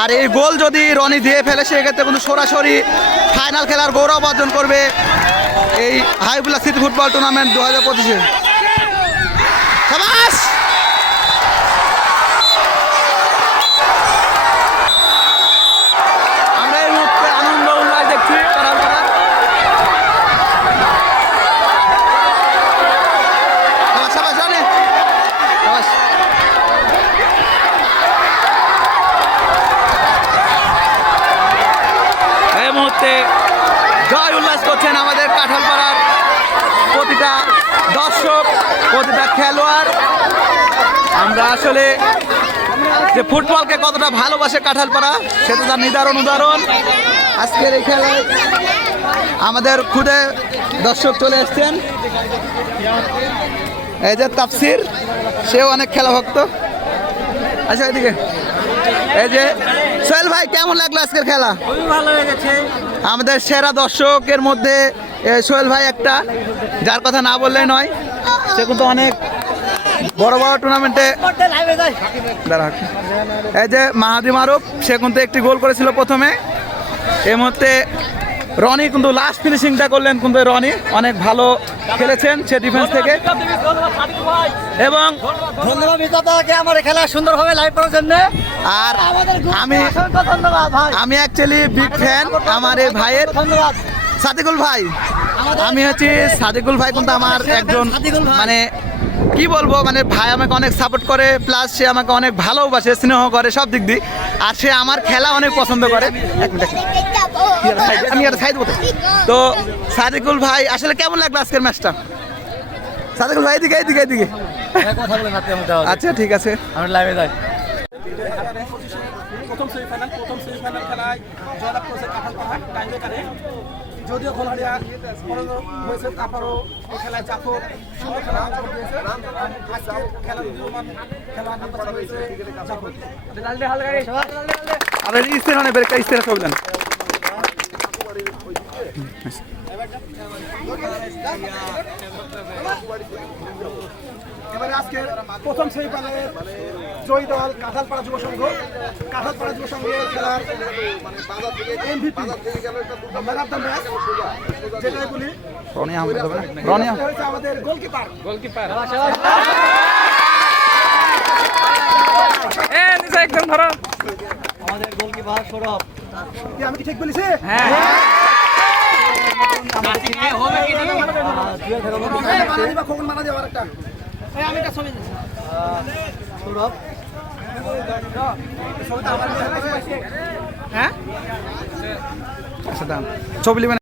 আর এই গোল যদি রনি দিয়ে ফেলে সেক্ষেত্রে কিন্তু সরাসরি ফাইনাল খেলার গৌরব অর্জন করবে এই হাইবুল্লাহ সিটি ফুটবল টুর্নামেন্ট 2025-এ। শাবাশ আমরা এই মুহূর্তে আনন্দ উল্লাস দেখছি কাঁঠালপাড়া। শাবাশ রনি শাবাশ। এই মুহূর্তে জয় উল্লাস করছেন আমাদের কাঁঠালপাড়ার প্রতিটা দর্শক প্রতিটা খেলোয়াড়। আমরা আসলে যে ফুটবলকে কতটা ভালোবাসে কাঁঠালপাড়া সেটা তার নিদারুণ উদাহরণ। আজকের এই খেলায় আমাদের খুদে দর্শক চলে এসছেন, এই যে তাফসির, সেও অনেক খেলা ভক্ত। আচ্ছা এদিকে এই যে সোহেল ভাই, কেমন লাগলো আজকের খেলা? খুবই ভালো লেগেছে। আমাদের সেরা দর্শকের মধ্যে সোহেল ভাই একটা, যার কথা না বললেই নয়। সে কিন্তু অনেক বড় বড় টুর্নামেন্টে এই যে মাহাদি মারুফ, সে কিন্তু একটি গোল করেছিল প্রথমে। এই মুহূর্তে রনি কিন্তু লাস্ট ফিনিশিংটা করলেন, কিন্তু রনি অনেক ভালো খেলেছেন সে ডিফেন্স থেকে। এবং ধন্যবাদ বিজেতাকে আমার খেলা সুন্দরভাবে লাইভ করার জন্য। আর আমি ধন্যবাদ ভাই, আমি অ্যাকচুয়ালি বিগ ফ্যান আমার এই ভাইয়ের, ধন্যবাদ সাদিকুল ভাই। আমি হচ্ছি সাদিকুল ভাই, কিন্তু আমার একজন মানে কি বলবো, মানে ভাই আমাকে অনেক সাপোর্ট করে, প্লাস সে আমাকে অনেক ভালোবাসে, স্নেহ করে সব দিক দিয়ে। আর সে আমার খেলা অনেক পছন্দ করে। আমি একটা সাইড বলতে, তো সাদিকুল ভাই আসলে কেমন লাগলো আজকের ম্যাচটা? সাদিকুল ভাই এদিকে এদিকে এদিকে। কথা বলে না আচ্ছা ঠিক আছে, আমরা লাইভে যাই। প্রথম সেমিফাইনাল খেলায় জয়লাভ করেছে কাঁঠালপাড়া টাইব্রেকারে। যদিও খোলহারিয়া পরাজয় হয়েছে, তারপরও এই খেলায় জাফর সুন্দর খেলা অংশগ্রহণ দিয়েছে। আজকের খেলার উদীয়মান খেলা নির্বাচন হয়েছে জাফর। আপনার ইস্তের অনেক বের ইস্তের ছবি দেন। এবারে আজকের প্রথম সেমিফাইনালে জয়ী দল কাঁঠালপাড়া যুব সংঘ। কাঁঠালপাড়া যুব সংঘের খেলার MVP man of the match যেটাই বলি রনি আহমেদ হবে না? রনি আহমেদ হয়েছে আমাদের গোলকিপার। আমাদের গোলকিপার সৌরভ। কি আমি কি ঠিক বলেছি? মানা দিবা, খোকন মানা দিবা আরেকটা। আমি এটা ছবি দিচ্ছি। সৌরভ আচ্ছা দাম ছবি নেবেন।